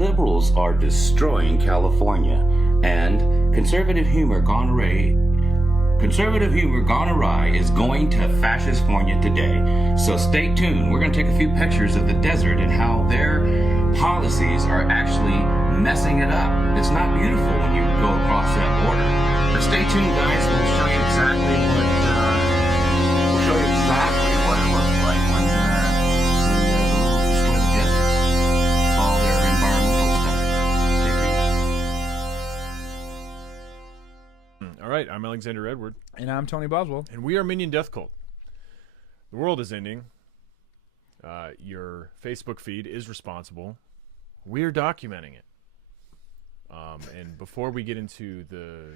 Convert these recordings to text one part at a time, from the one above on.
liberals are destroying California, and conservative humor gone awry is going to fascistfornia today. So stay tuned. We're going to take a few pictures of the desert and how their policies are actually messing it up. It's not beautiful when you go across that border. But stay tuned, guys. We'll show you exactly what it looks like when the liberals destroy the deserts. All their environmental stuff. Stay tuned. All right, I'm Alexander Edward. And I'm Tony Boswell. And we are Minion Death Cult. The world is ending. Your Facebook feed is responsible. We're documenting it. And before we get into the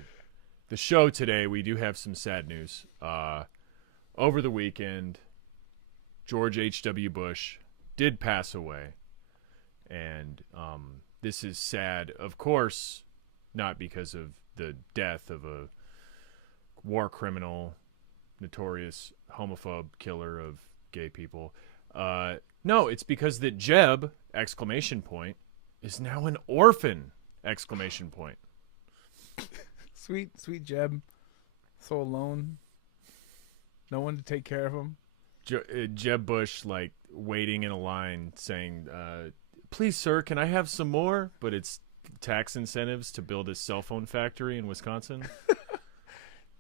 show today, we do have some sad news. Over the weekend, George H.W. Bush did pass away. And this is sad, of course, not because of the death of a war criminal, notorious homophobe killer of gay people. No, it's because that Jeb, ! Is now an orphan! ! Sweet Jeb. So alone. No one to take care of him. Jeb Bush, like, waiting in a line saying, please, sir, can I have some more? But it's tax incentives to build a cell phone factory in Wisconsin.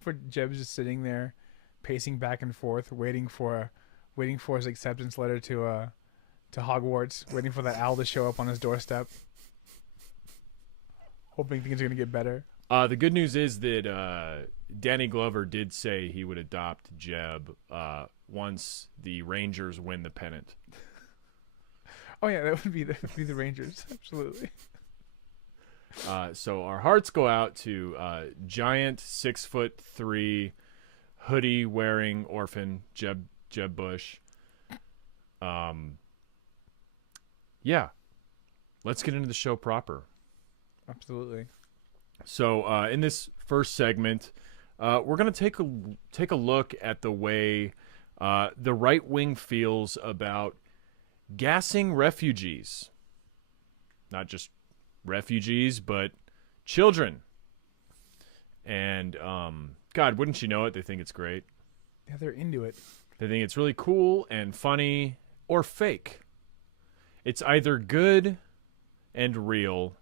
For Jeb's just sitting there, pacing back and forth, waiting for his acceptance letter to Hogwarts, waiting for that owl to show up on his doorstep, hoping things are gonna get better. The good news is that Danny Glover did say he would adopt Jeb once the Rangers win the pennant. Oh yeah, that would be the Rangers, absolutely. So our hearts go out to giant 6'3" hoodie wearing orphan Jeb Bush. Yeah, let's get into the show proper. Absolutely. So in this first segment, we're going to take a look at the way the right wing feels about gassing refugees. Not just refugees, but children. And God, wouldn't you know it? They think it's great. Yeah, they're into it. They think it's really cool and funny or fake. It's either good and real,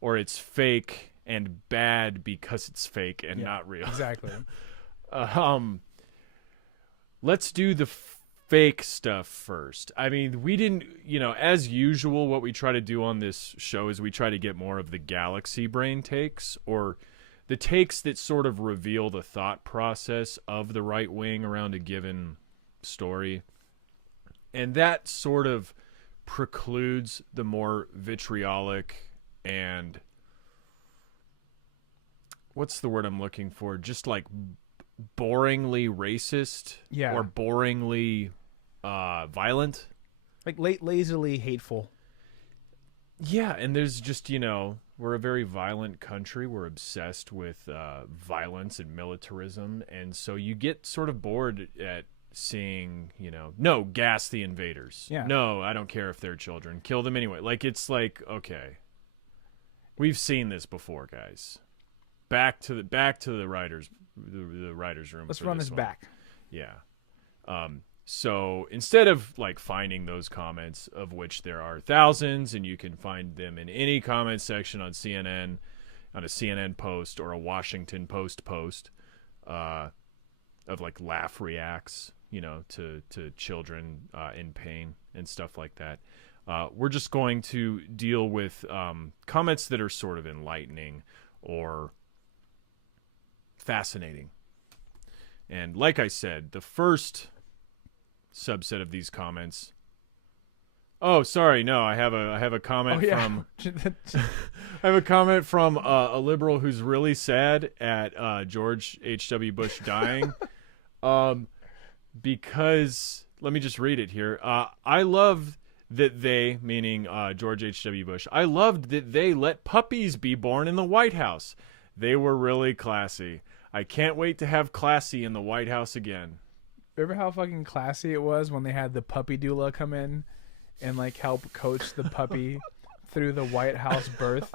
or it's fake and bad because it's fake and not real. Exactly. Let's do the fake stuff first. I mean, we didn't, as usual, what we try to do on this show is we try to get more of the galaxy brain takes, or the takes that sort of reveal the thought process of the right wing around a given story. And that sort of precludes the more vitriolic and what's the word I'm looking for? Just like boringly racist or boringly violent. Like lazily hateful. Yeah, and there's just, we're a very violent country. We're obsessed with violence and militarism. And so you get sort of bored at seeing, no, gas the invaders. Yeah. No, I don't care if they're children. Kill them anyway. Like, it's like, okay, we've seen this before, guys. Back to the writers' room. Let's run this back. Yeah. So instead of like finding those comments, of which there are thousands, and you can find them in any comment section on CNN, on a CNN post or a Washington Post post, of like laugh reacts, to children in pain and stuff like that. We're just going to deal with comments that are sort of enlightening or fascinating. And like I said, the first subset of these comments. Oh, sorry, no, I have a comment from I have a comment from a liberal who's really sad at George H.W. Bush dying. Because let me just read it here. I love that they, meaning George H.W. Bush, I loved that they let puppies be born in the White House. They were really classy. I can't wait to have classy in the White House again. Remember how fucking classy it was when they had the puppy doula come in and like help coach the puppy through the White House birth.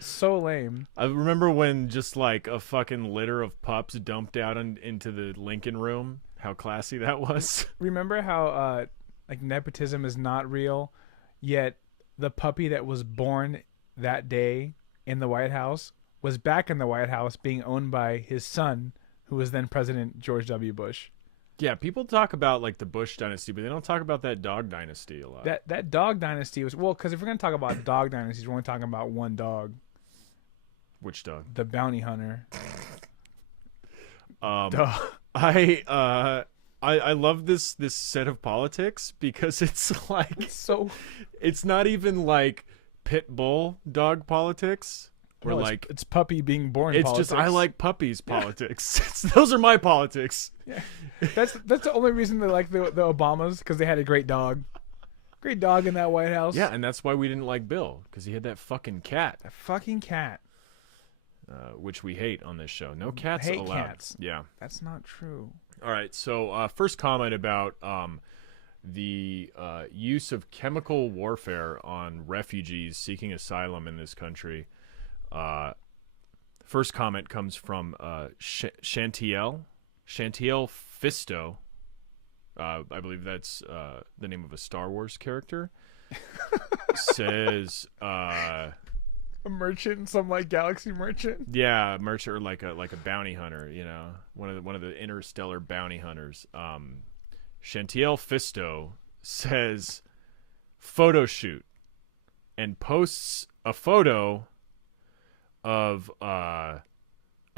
So lame. I remember when just like a fucking litter of pups dumped out into the Lincoln room. How classy that was. Remember how like nepotism is not real, yet the puppy that was born that day in the White House was back in the White House being owned by his son, who was then President George W. Bush. Yeah, people talk about like the Bush dynasty, but they don't talk about that dog dynasty a lot. That dog dynasty was, well, because if we're going to talk about dog dynasties, we're only talking about one dog. Which dog? The bounty hunter. I love this set of politics because it's like So it's not even like pit bull dog politics. Or no, like it's puppy being born. It's politics. just I like puppies politics. Those are my politics. Yeah, that's the only reason they like the Obamas, because they had a great dog in that White House. Yeah, and that's why we didn't like Bill, because he had that fucking cat. A fucking cat. Which we hate on this show. No cats hate allowed. Cats. Yeah. That's not true. All right. So first comment about the use of chemical warfare on refugees seeking asylum in this country. First comment comes from Chantiel Fisto. I believe that's the name of a Star Wars character. Says A merchant, some like galaxy merchant. yeah, merchant, or like a bounty hunter, you know, one of the interstellar bounty hunters. Chantiel Fisto says photo shoot and posts a photo of I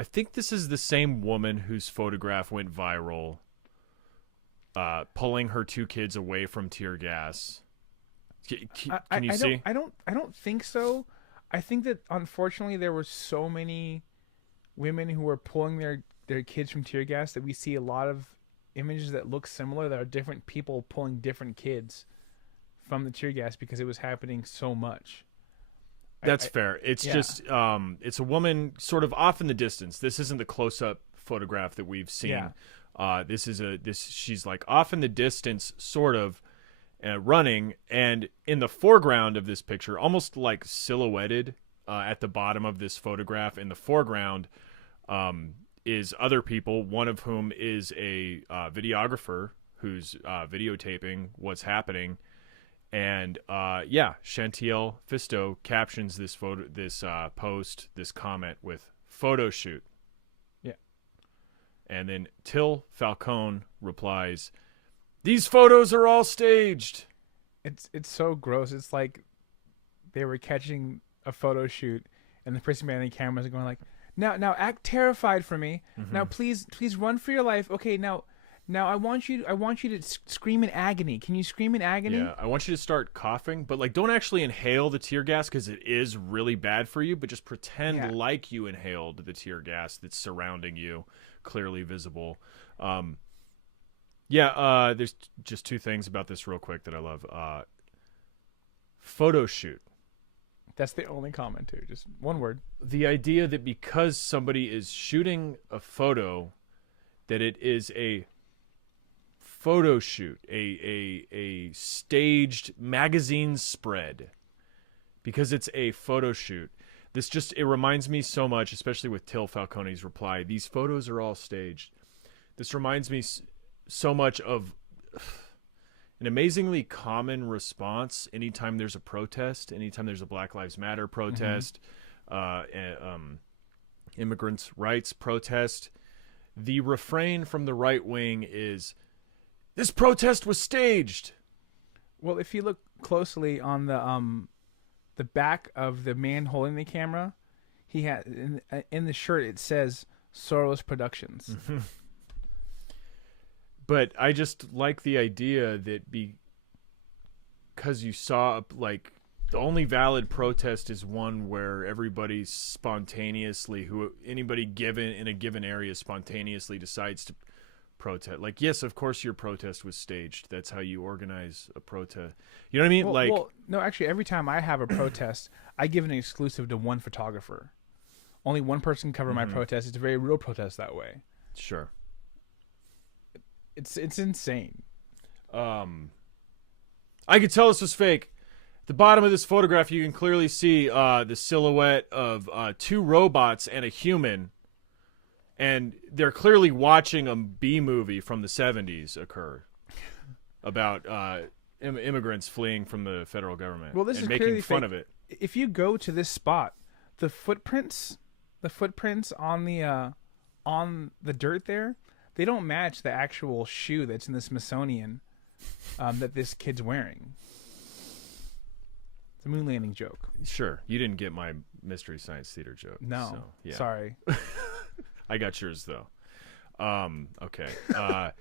think this is the same woman whose photograph went viral, pulling her two kids away from tear gas. Can you see? I don't think so. I think that unfortunately there were so many women who were pulling their kids from tear gas that we see a lot of images that look similar, that are different people pulling different kids from the tear gas because it was happening so much. That's fair. It's just it's a woman sort of off in the distance. This isn't the close-up photograph that we've seen. Yeah. She's like off in the distance, sort of running, and in the foreground of this picture, almost like silhouetted at the bottom of this photograph, in the foreground is other people, one of whom is a videographer who's videotaping what's happening. And Chantiel Fisto captions this post, this comment with photo shoot. Yeah. And then Till Falcone replies, "These photos are all staged." It's so gross. It's like they were catching a photo shoot and the person behind the camera is going like, now act terrified for me. Mm-hmm. Now please run for your life. Okay, now I want you to scream in agony. Can you scream in agony? Yeah, I want you to start coughing, but like don't actually inhale the tear gas because it is really bad for you, but just pretend like you inhaled the tear gas that's surrounding you, clearly visible. There's just two things about this real quick that I love. Photo shoot. That's the only comment too. Just one word. The idea that because somebody is shooting a photo, that it is a photo shoot, a staged magazine spread, because it's a photo shoot. It reminds me so much, especially with Till Falcone's reply, "These photos are all staged." This reminds me so much of an amazingly common response anytime there's a protest, anytime there's a Black Lives Matter protest, immigrants' rights protest. The refrain from the right wing is, "This protest was staged." Well, if you look closely on the back of the man holding the camera, he had in the shirt it says Soros Productions. But I just like the idea that because you saw, like, the only valid protest is one where everybody spontaneously, anybody given in a given area spontaneously decides to protest. Like, yes, of course your protest was staged. That's how you organize a protest. You know what I mean? No, actually, every time I have a protest, I give an exclusive to one photographer. Only one person can cover my protest. It's a very real protest that way. Sure. It's insane. I could tell this was fake. The bottom of this photograph, you can clearly see the silhouette of 2 robots and a human, and they're clearly watching a B movie from the 70s occur about immigrants fleeing from the federal government This and is making fun of it. If you go to this spot, the footprints on the dirt there, they don't match the actual shoe that's in the Smithsonian that this kid's wearing. It's a moon landing joke. Sure. You didn't get my Mystery Science Theater joke. No. So, yeah. Sorry. I got yours, though. Okay. The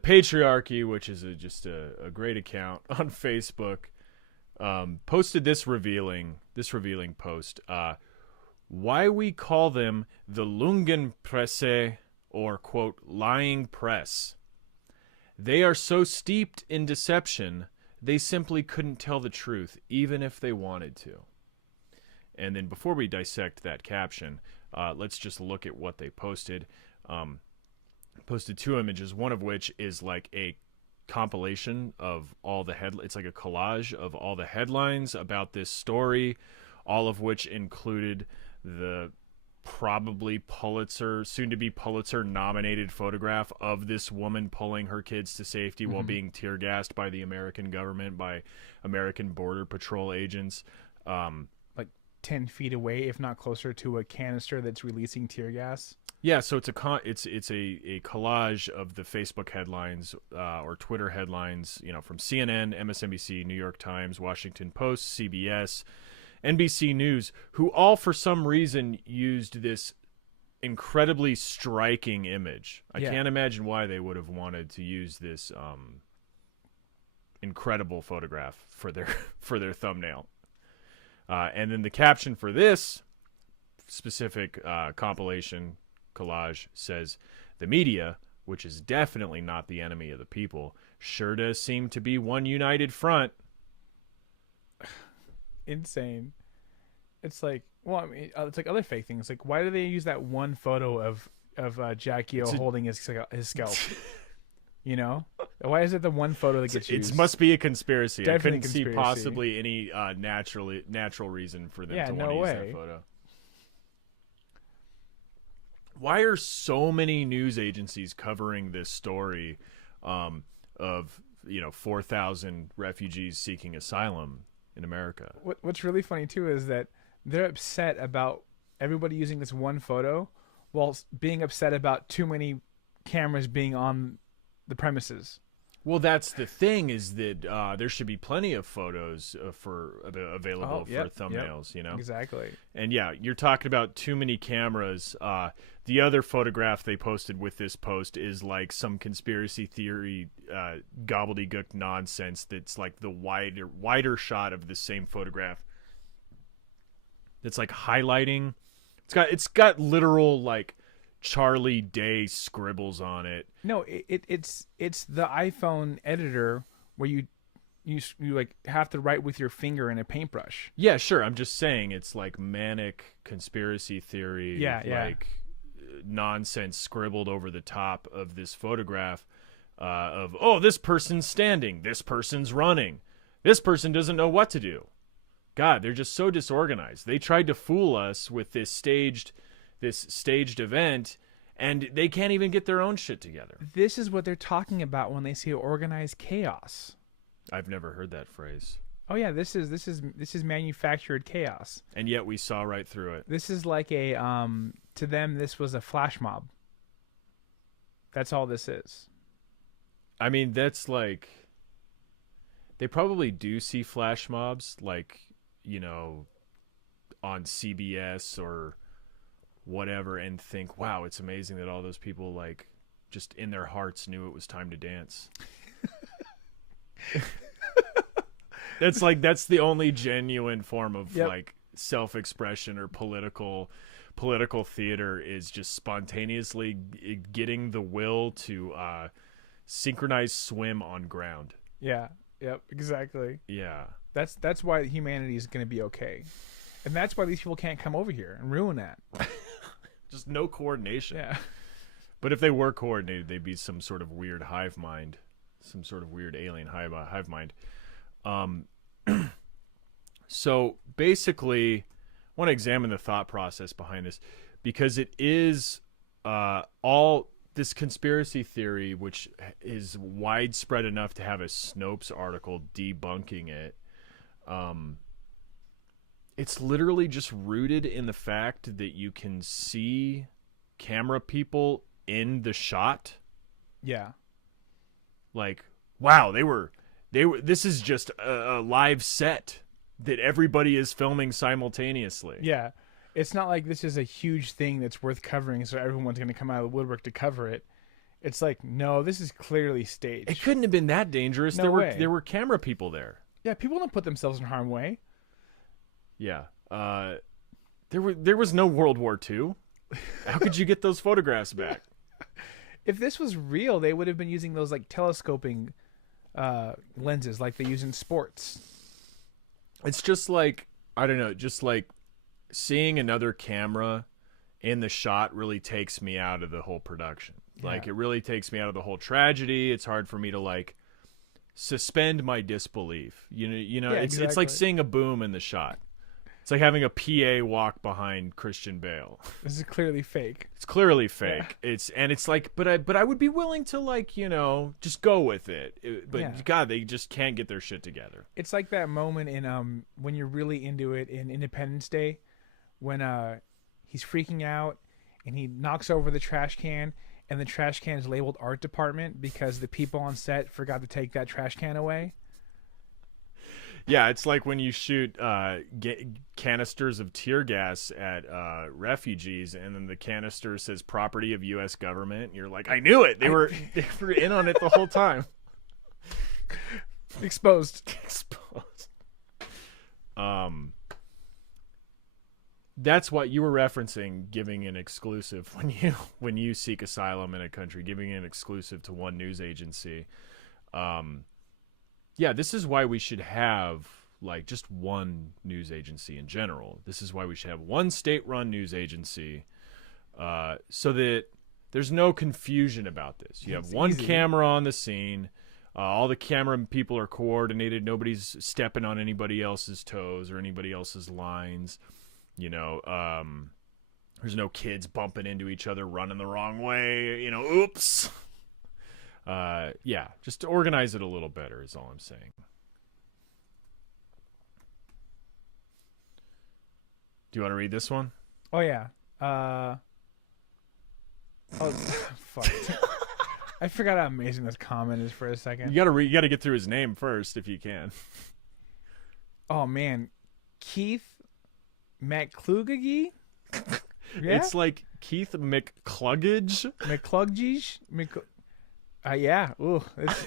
Patriarchy, which is just a great account on Facebook, posted this revealing post. Why we call them the Lügenpresse, or, quote, lying press. They are so steeped in deception, they simply couldn't tell the truth, even if they wanted to. And then before we dissect that caption, let's just look at what they posted. Posted 2 images, one of which is like a compilation of all the it's like a collage of all the headlines about this story, all of which included the probably soon-to-be Pulitzer-nominated photograph of this woman pulling her kids to safety while being tear-gassed by the American government, by American Border Patrol agents. Like 10 feet away, if not closer, to a canister that's releasing tear gas. Yeah, so it's a collage of the Facebook headlines or Twitter headlines, from CNN, MSNBC, New York Times, Washington Post, CBS, NBC News, who all for some reason used this incredibly striking image. I can't imagine why they would have wanted to use this incredible photograph for their thumbnail. And then the caption for this specific compilation collage says, "The media, which is definitely not the enemy of the people, sure does seem to be one united front." Insane. It's like, well, I mean, it's like other fake things. Like, why do they use that one photo of Jackie O holding his scalp? Why is it the one photo that gets used? It must be a conspiracy. Definitely I couldn't see possibly any natural reason for them to want to use that photo. Why are so many news agencies covering this story of 4,000 refugees seeking asylum in America? What's really funny too is that they're upset about everybody using this one photo, while being upset about too many cameras being on the premises. Well, that's the thing, is that there should be plenty of photos available for thumbnails. Exactly. And yeah, you're talking about too many cameras. The other photograph they posted with this post is like some conspiracy theory gobbledygook nonsense that's like the wider shot of the same photograph. It's like highlighting. It's got literal like Charlie Day scribbles on it. No, it's the iPhone editor where you like have to write with your finger in a paintbrush. Yeah, sure. I'm just saying it's like manic conspiracy theory. Like nonsense scribbled over the top of this photograph of, oh, this person's standing, this person's running, this person doesn't know what to do. God, they're just so disorganized. They tried to fool us with this staged event, and they can't even get their own shit together. This is what they're talking about when they say organized chaos. I've never heard that phrase. Oh yeah, this is manufactured chaos. And yet we saw right through it. This is like a to them this was a flash mob. That's all this is. I mean, that's like, they probably do see flash mobs like, on CBS or whatever, and think, wow, it's amazing that all those people like just in their hearts knew it was time to dance. That's the only genuine form of like self-expression or political theater, is just spontaneously getting the will to synchronize swim on ground. Yeah. Yep. Exactly. Yeah. That's why humanity is going to be okay, and that's why these people can't come over here and ruin that. Just no coordination. Yeah. But if they were coordinated, they'd be some sort of weird hive mind, some sort of weird alien hive mind. So basically, I want to examine the thought process behind this, because it is all this conspiracy theory, which is widespread enough to have a Snopes article debunking it. It's literally just rooted in the fact that you can see camera people in the shot. Yeah. Like, wow, they were. This is just a live set that everybody is filming simultaneously. Yeah. It's not like this is a huge thing that's worth covering, so everyone's going to come out of the woodwork to cover it. It's like, no, this is clearly staged. It couldn't have been that dangerous. No way. There were camera people there. Yeah, people don't put themselves in harm's way. Yeah. There was no World War II. How could you get those photographs back? If this was real, they would have been using those like telescoping lenses like they use in sports. It's just like, I don't know, just like seeing another camera in the shot really takes me out of the whole production. Yeah. Like, it really takes me out of the whole tragedy. It's hard for me to like suspend my disbelief. You know, Yeah, it's exactly. like seeing a boom in the shot. It's like having a PA walk behind Christian Bale. This is clearly fake. It's clearly fake. Yeah. It's like, but I would be willing to, like, you know, just go with it. But Yeah. God, they just can't get their shit together. It's like that moment in when you're really into it in Independence Day, when he's freaking out and he knocks over the trash can, and the trash can is labeled art department because the people on set forgot to take that trash can away. Yeah, it's like when you shoot canisters of tear gas at refugees, and then the canister says "property of U.S. government." And you're like, I knew it. They were in on it the whole time. Exposed. That's what you were referencing, giving an exclusive when you seek asylum in a country, giving an exclusive to one news agency. Yeah, this is why we should have like just one news agency in general. This is why we should have one state-run news agency, so that there's no confusion about this. You have It's one easy. camera on the scene. All the camera people are coordinated. Nobody's stepping on anybody else's toes or anybody else's lines. You know, there's no kids bumping into each other, running the wrong way. You know, oops. Yeah, just to organize it a little better is all I'm saying. Do you want to read this one? Oh yeah. Oh fuck. I forgot how amazing this comment is for a second. You gotta get through his name first if you can. Oh man, Keith McCluggy. Yeah, It's like Keith McCluggage. McCluggies. Yeah. Ooh, it's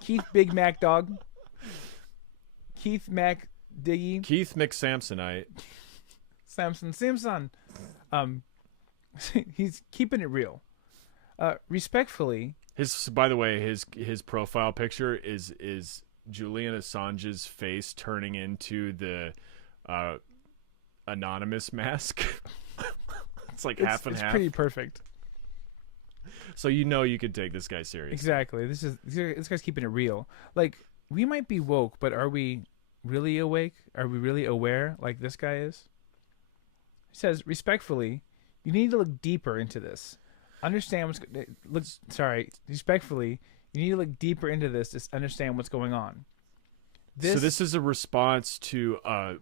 Keith Big Mac Dog. Keith Mac Diggy. Keith McSamsonite. Simpson. He's keeping it real. Respectfully. By the way, his profile picture is Julian Assange's face turning into the anonymous mask. It's like half and it's half. Pretty perfect. So you could take this guy seriously. Exactly. This guy's keeping it real. Like, we might be woke, but are we really awake? Are we really aware like this guy is? He says, respectfully, you need to look deeper into this. Respectfully, you need to look deeper into this to understand what's going on. So this is a response to a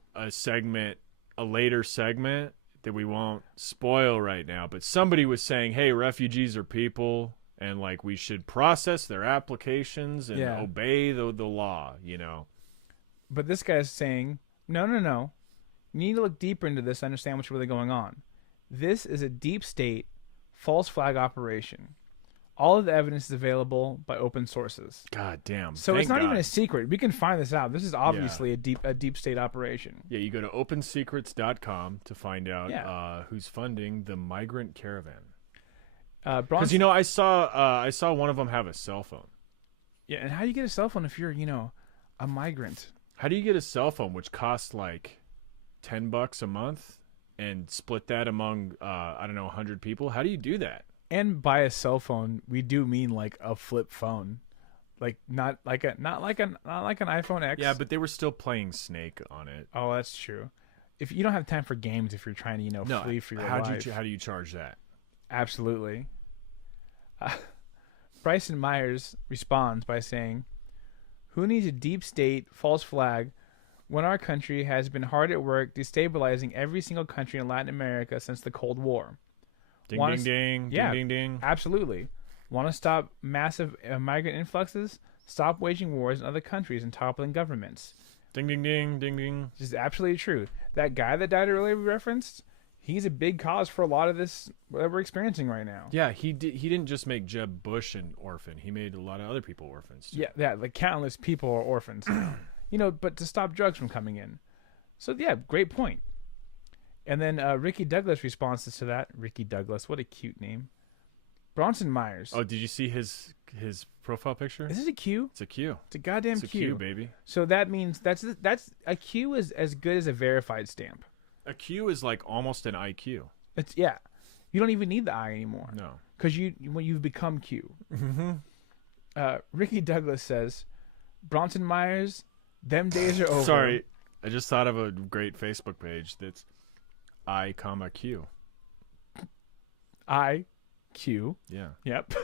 later segment that we won't spoil right now, but somebody was saying, hey, refugees are people, and like we should process their applications and obey the law, you know. But this guy's saying, no. You need to look deeper into this to understand what's really going on. This is a deep state, false flag operation. All of the evidence is available by open sources. God damn. So it's not even a secret. We can find this out. This is obviously Yeah. a deep state operation. Yeah, you go to opensecrets.com to find out who's funding the migrant caravan. Because I saw one of them have a cell phone. Yeah, and how do you get a cell phone if you're a migrant? How do you get a cell phone which costs like $10 a month and split that among 100 people? How do you do that? And by a cell phone, we do mean like a flip phone. like not like an iPhone X. Yeah, but they were still playing Snake on it. Oh, that's true. If you don't have time for games, if you're trying to flee for your life. How do you charge that? Absolutely. Bryson Myers responds by saying, "Who needs a deep state false flag when our country has been hard at work destabilizing every single country in Latin America since the Cold War?" Ding, ding, ding, yeah, ding, ding, ding. Absolutely. Want to stop massive migrant influxes? Stop waging wars in other countries and toppling governments. Ding, ding, ding, ding, ding. This is absolutely true. That guy that died earlier we referenced, he's a big cause for a lot of this that we're experiencing right now. Yeah, he didn't just make Jeb Bush an orphan. He made a lot of other people orphans too. Yeah, like countless people are orphans. But to stop drugs from coming in. So yeah, great point. And then Ricky Douglas responds to that. Ricky Douglas, what a cute name. Bronson Myers. Oh, did you see his profile picture? Is this a Q? It's a Q. It's a goddamn It's a Q. Q, baby. So that means that's a Q is as good as a verified stamp. A Q is like almost an IQ. It's You don't even need the I anymore. No. Because when you've become Q. Mm-hmm. Ricky Douglas says, Bronson Myers, them days are over. Sorry, I just thought of a great Facebook page that's I, Q. I, Q. Yeah. Yep.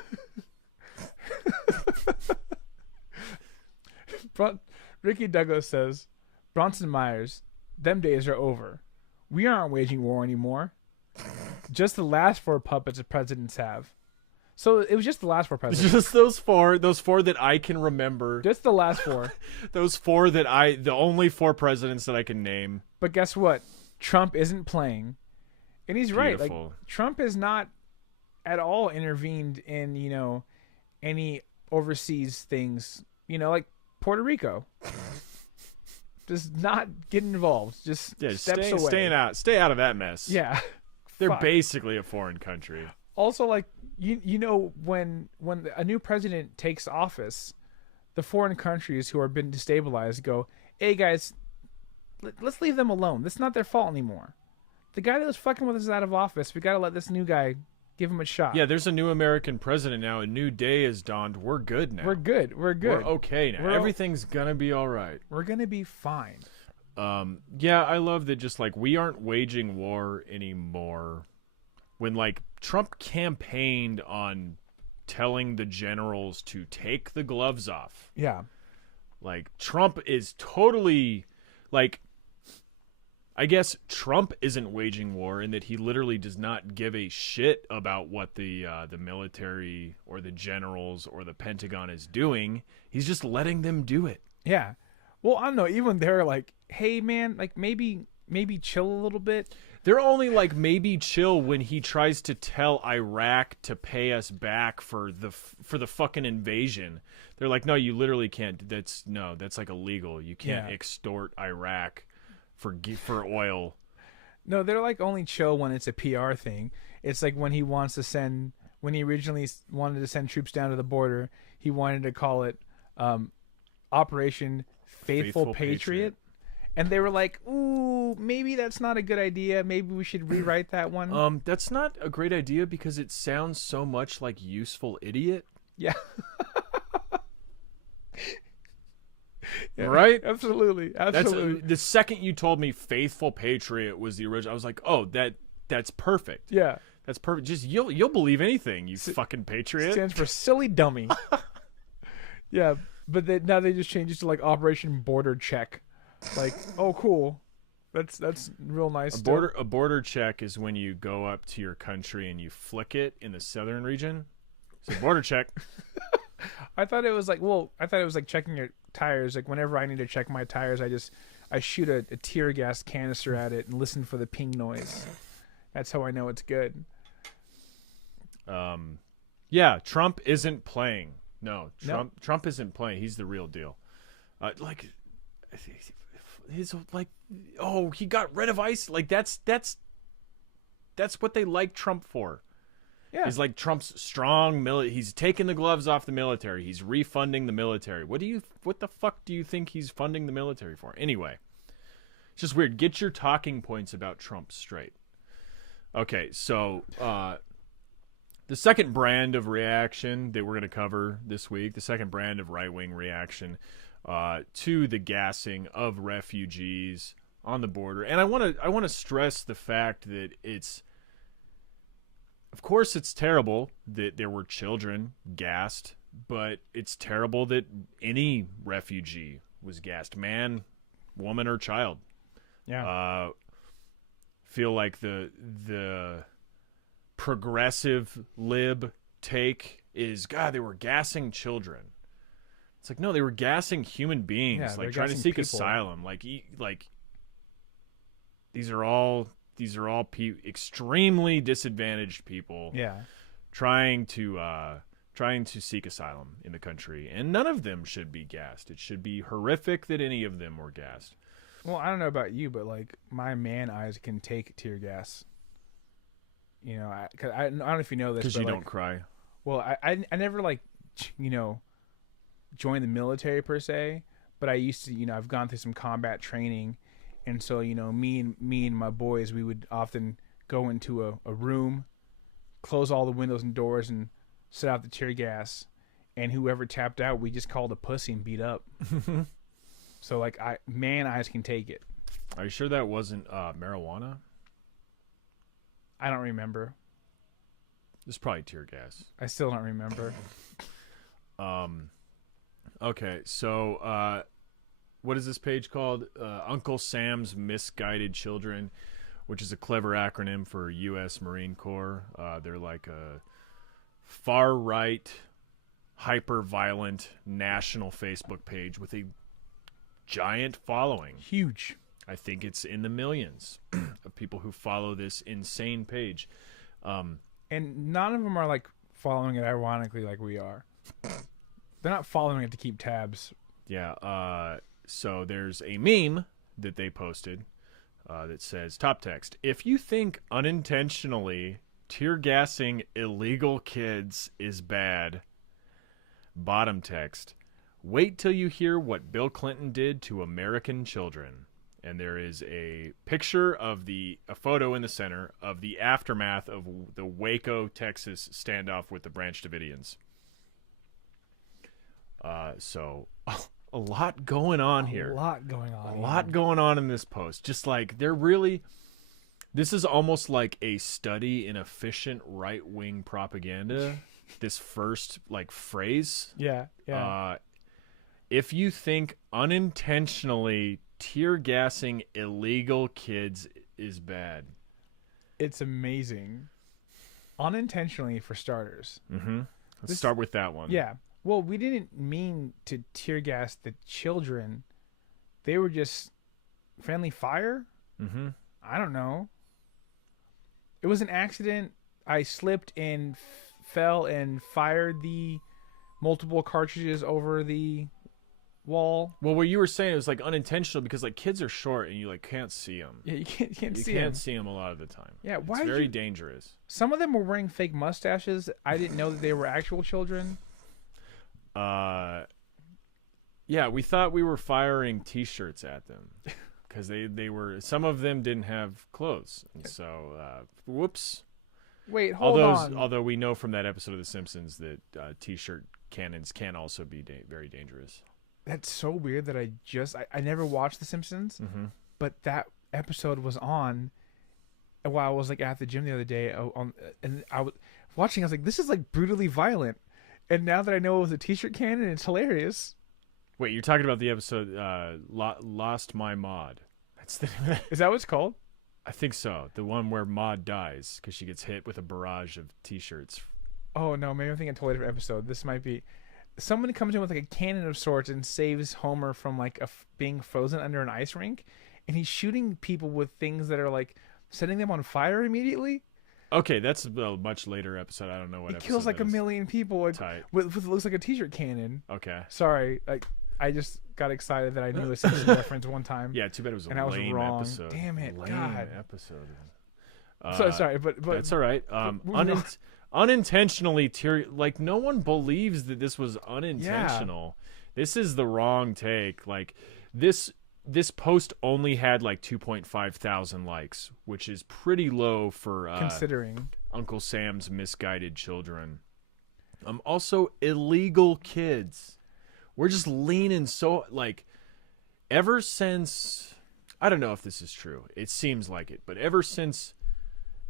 Ricky Douglas says, Bronson Myers, them days are over. We aren't waging war anymore. Just the last 4 puppets the presidents have. So it was just the last 4 presidents. Just those four that I can remember. Just the last 4. Those 4 the only 4 presidents that I can name. But guess what? Trump isn't playing. And he's right. Like, Beautiful. Trump has not at all intervened in, any overseas things, like Puerto Rico. Just not get involed. Just steps away. Stay out of that mess. Yeah. They're Fuck. basically a foreign country. Also, like, when a new president takes office, the foreign countries who have been destabilized go, hey, guys, let's leave them alone. That's not their fault anymore. The guy that was fucking with us is out of office. We got to let this new guy give him a shot. Yeah, there's a new American president now. A new day has dawned. We're good now. We're good. We're okay now. Everything's going to be all right. We're going to be fine. Yeah, I love that just, like, we aren't waging war anymore. When, like, Trump campaigned on telling the generals to take the gloves off. Yeah. Like, Trump is totally, like, I guess Trump isn't waging war in that he literally does not give a shit about what the military or the generals or the Pentagon is doing. He's just letting them do it. Yeah. Well, I don't know. Even they're like, hey, man, like, maybe chill a little bit. They're only like maybe chill when he tries to tell Iraq to pay us back for the fucking invasion. They're like, no, you literally can't. That's like illegal. You can't extort Iraq for oil. No, they're like only chill when it's a PR thing. It's like when he originally wanted to send troops down to the border, he wanted to call it Operation Faithful Patriot. And they were like, ooh, maybe that's not a good idea. Maybe we should rewrite that one. That's not a great idea because it sounds so much like Useful Idiot. Yeah. Yeah, right? Absolutely. The second you told me Faithful Patriot was the original, I was like, oh, that's perfect. Yeah. That's perfect. Just you'll believe anything, you fucking patriot. Stands for silly dummy. Yeah, but now they just changed it to like Operation Border Check. Like, oh, cool. That's real nice. A border check is when you go up to your country and you flick it in the southern region. So border check. I thought it was like checking your tires. Like whenever I need to check my tires, I shoot a tear gas canister at it and listen for the ping noise. That's how I know it's good. Yeah, Trump isn't playing. No, Trump isn't playing. He's the real deal. He's like, oh, he got rid of ICE. Like that's what they like Trump for. Yeah. He's like Trump's strong he's taking the gloves off the military. He's refunding the military. What the fuck do you think he's funding the military for? Anyway, it's just weird. Get your talking points about Trump straight. Okay, so The second brand of reaction that we're going to cover this week, the second brand of right-wing reaction to the gassing of refugees on the border. And I want to stress the fact that of course it's terrible that there were children gassed, but it's terrible that any refugee was gassed, man, woman, or child. Yeah. Feel like the progressive lib take is, God, they were gassing children. It's like, no, they were gassing human beings, Yeah, like they're trying to gassing seek people. asylum. Like these are all extremely disadvantaged people. Yeah. Trying to seek asylum in the country, and none of them should be gassed. It should be horrific that any of them were gassed. Well, I don't know about you, but like my man eyes can take tear gas. You know, I don't know if you know this, Because but you like, don't cry. well, I never like, you know, joined the military per se, but I used to, you know, I've gone through some combat training, and so, you know, me and my boys, we would often go into a room, close all the windows and doors, and set out the tear gas, and whoever tapped out, we just called a pussy and beat up. So like, man eyes can take it. Are you sure that wasn't marijuana? I don't remember. It's probably tear gas. I still don't remember. Okay, so what is this page called? Uncle Sam's Misguided Children, which is a clever acronym for U.S. Marine Corps. They're like a far-right, hyper-violent national Facebook page with a giant following. Huge. I think it's in the millions of people who follow this insane page. And none of them are like following it ironically like we are. They're not following it to keep tabs. Yeah. So there's a meme that they posted that says, top text, if you think unintentionally tear gassing illegal kids is bad. Bottom text, wait till you hear what Bill Clinton did to American children. And there is a picture of a photo in the center of the aftermath of the Waco, Texas standoff with the Branch Davidians. So a lot going on here. A lot going on. A lot going on in this post. Just like this is almost like a study in efficient right-wing propaganda. This first like phrase. Yeah. Yeah. If you think unintentionally tear gassing illegal kids is bad. It's amazing. Unintentionally, for starters. Mm-hmm. Let's start with that one. Yeah. Well, we didn't mean to tear gas the children. They were just friendly fire. Mm-hmm. I don't know. It was an accident. I slipped and fell and fired the multiple cartridges over the wall. Well, what you were saying, it was like unintentional because like kids are short and you like can't see them. Yeah, you can't You see can't them. see them a lot of the time. Yeah, why It's did very you- dangerous. Some of them were wearing fake mustaches. I didn't know that they were actual children. Yeah, we thought we were firing T-shirts at them because they were. Some of them didn't have clothes, and so whoops. Wait, hold on. Although we know from that episode of The Simpsons that T-shirt cannons can also be very dangerous. That's so weird that I never watched The Simpsons, Mm-hmm. but that episode was on while I was like at the gym the other day. And I was watching. I was like, this is like brutally violent. And now that I know it was a T-shirt cannon, it's hilarious. Wait, you're talking about the episode Lost My Maud. That's the name of that. Is that what it's called? I think so. The one where Maud dies because she gets hit with a barrage of T-shirts. Oh no, maybe I'm thinking a totally different episode. This might be. Someone comes in with like a cannon of sorts and saves Homer from like being frozen under an ice rink, and he's shooting people with things that are like setting them on fire immediately. Okay, that's a much later episode. I don't know what He episode kills like that a is. million people like, Tight. with what looks like a T-shirt cannon. Okay. Sorry, like I just got excited that I knew a Simpsons reference one time. Yeah, too bad it was a And I was lame wrong. episode. Damn it, lame God. episode. So sorry, but That's all right. Unintentionally like no one believes that this was unintentional. This is the wrong take. Like this post only had like 2.5 thousand likes, which is pretty low for considering Uncle Sam's misguided children. Also illegal kids. We're just leaning so, like, ever since, I don't know if this is true. It seems like it, but ever since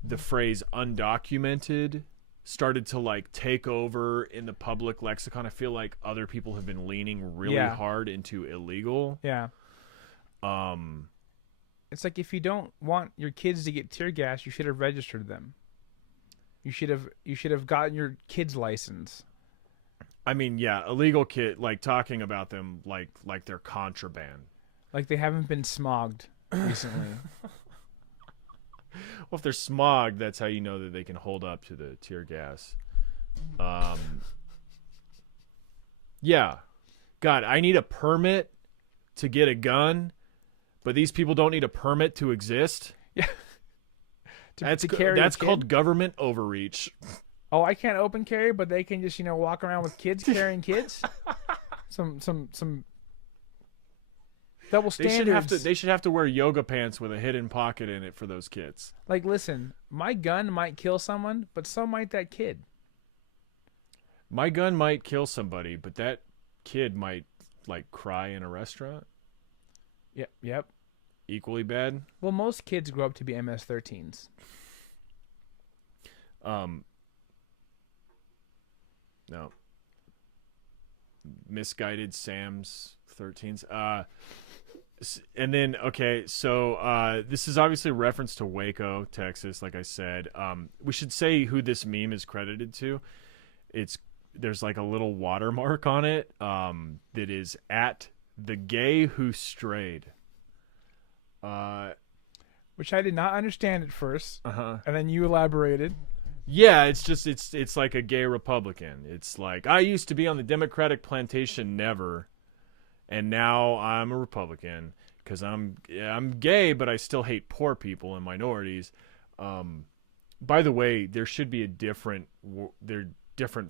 the phrase undocumented started to, like, take over in the public lexicon, I feel like other people have been leaning really hard into illegal. Yeah. It's like, if you don't want your kids to get tear gas, you should have registered them. You should have gotten your kid's license. I mean, yeah, illegal kid, like, talking about them like they're contraband. Like they haven't been smogged recently. Well, if they're smogged, that's how you know that they can hold up to the tear gas. Yeah. God, I need a permit to get a gun, but these people don't need a permit to exist. Yeah. That's carry called government overreach. Oh, I can't open carry, but they can just, walk around with kids carrying kids. Some double standards. They should have to wear yoga pants with a hidden pocket in it for those kids. Like, listen, my gun might kill someone, but so might that kid. My gun might kill somebody, but that kid might, like, cry in a restaurant. Yep. Equally bad. Well, most kids grow up to be MS-13s. No. Misguided Sam's 13s. And then, okay, so this is obviously a reference to Waco, Texas, like I said. We should say who this meme is credited to. There's like a little watermark on it that is at the gay who strayed. Which I did not understand at first. Uh-huh. And then you elaborated. Yeah, it's like a gay Republican. It's like, I used to be on the Democratic plantation, never, and now I'm a Republican because I'm gay, but I still hate poor people and minorities. By the way, there should be a different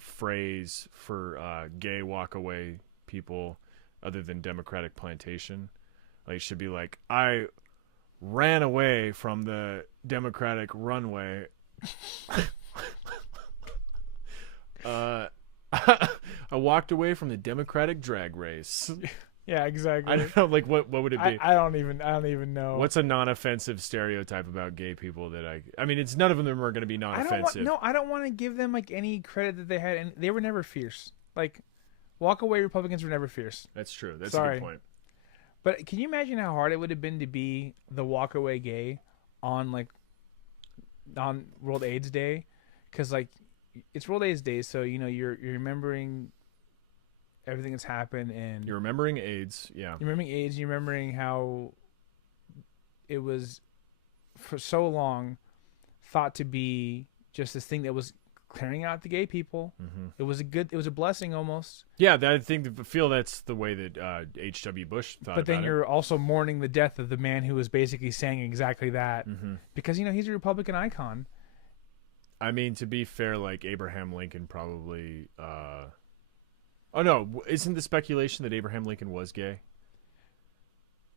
phrase for gay walkaway people other than Democratic plantation. Like, it should be like, I ran away from the Democratic runway. I walked away from the Democratic drag race. Yeah, exactly. I don't know, like, what would it be? I don't even know. What's a non-offensive stereotype about gay people that I mean, it's none of them are going to be non-offensive. I don't want to give them, like, any credit that they had, and they were never fierce. Like, walkaway Republicans were never fierce. That's true. That's Sorry. a good point. But can you imagine how hard it would have been to be the walkaway gay on World AIDS Day? Because, like, it's World AIDS Day, so you're remembering everything that's happened, and you're remembering AIDS. Yeah, you're remembering AIDS. You're remembering how it was for so long thought to be just this thing that was clearing out the gay people. Mm-hmm. It was a blessing almost. Yeah, I feel that's the way that H.W. Bush thought. But then you're also mourning the death of the man who was basically saying exactly that, because he's a Republican icon. I mean, to be fair, like, Abraham Lincoln probably. Oh no! Isn't the speculation that Abraham Lincoln was gay?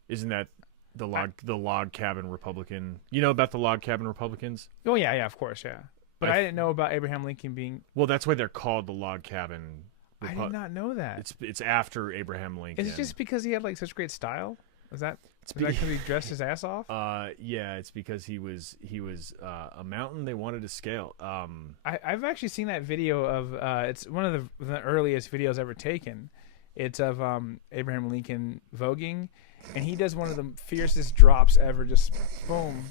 Isn't that the log cabin Republican? You know about the log cabin Republicans? Oh yeah, of course, yeah. But I didn't know about Abraham Lincoln being. Well, that's why they're called the log cabin. I did not know that. It's after Abraham Lincoln. Is it just because he had, like, such great style? Is that because he dressed his ass off? Yeah, it's because he was a mountain they wanted to scale. I've actually seen that video of it's one of the earliest videos ever taken. It's of Abraham Lincoln voguing, and he does one of the fiercest drops ever. Just boom.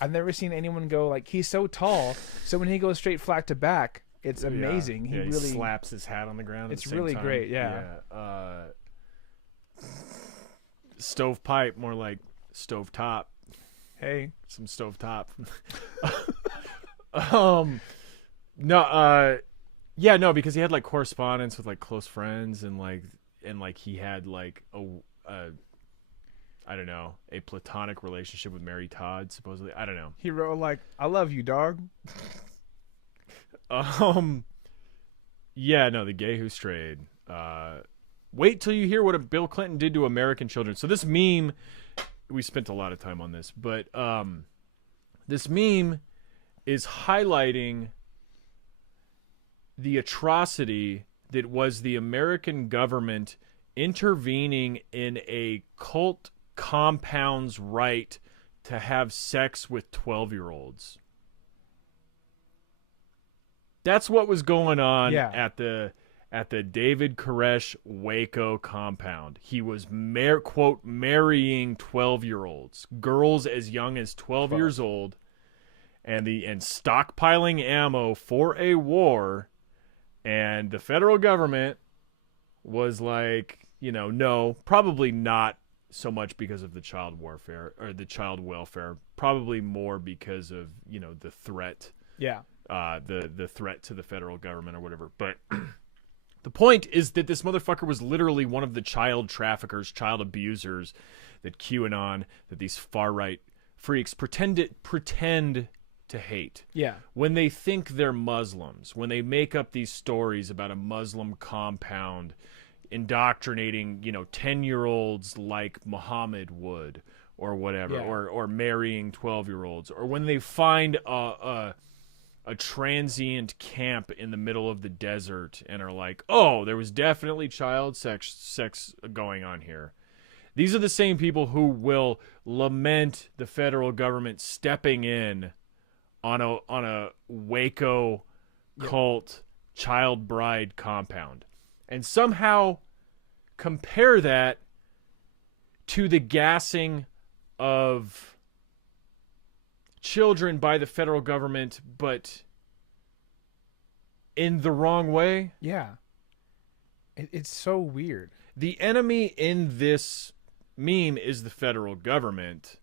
I've never seen anyone go, like, he's so tall, so when he goes straight flat to back, it's amazing. Yeah, he really slaps his hat on the ground. It's really great. Yeah. Stovepipe, more like stovetop. Hey, some stovetop. No, because he had, like, correspondence with, like, close friends, and he had, like, I don't know, a platonic relationship with Mary Todd, supposedly. I don't know. He wrote, like, I love you, dog. Yeah, no, the gay who strayed. Wait till you hear what Bill Clinton did to American children. So this meme, we spent a lot of time on this, but this meme is highlighting the atrocity that was the American government intervening in a cult compound's right to have sex with 12-year-olds. That's what was going on at the David Koresh Waco compound. He was quote marrying 12-year-olds, girls as young as 12 years old, and stockpiling ammo for a war. And the federal government was like, no, probably not so much because of the child warfare or the child welfare, probably more because of, the threat. Yeah. The threat to the federal government or whatever. But the point is that this motherfucker was literally one of the child traffickers, child abusers that QAnon, that these far-right freaks pretend to hate. Yeah. When they think they're Muslims, when they make up these stories about a Muslim compound indoctrinating, 10-year-olds like Muhammad would or whatever, or marrying 12-year-olds, or when they find a transient camp in the middle of the desert and are like, oh, there was definitely child sex going on here. These are the same people who will lament the federal government stepping in on a Waco cult child bride compound, and somehow compare that to the gassing of children by the federal government, but in the wrong way. Yeah. It's so weird. The enemy in this meme is the federal government,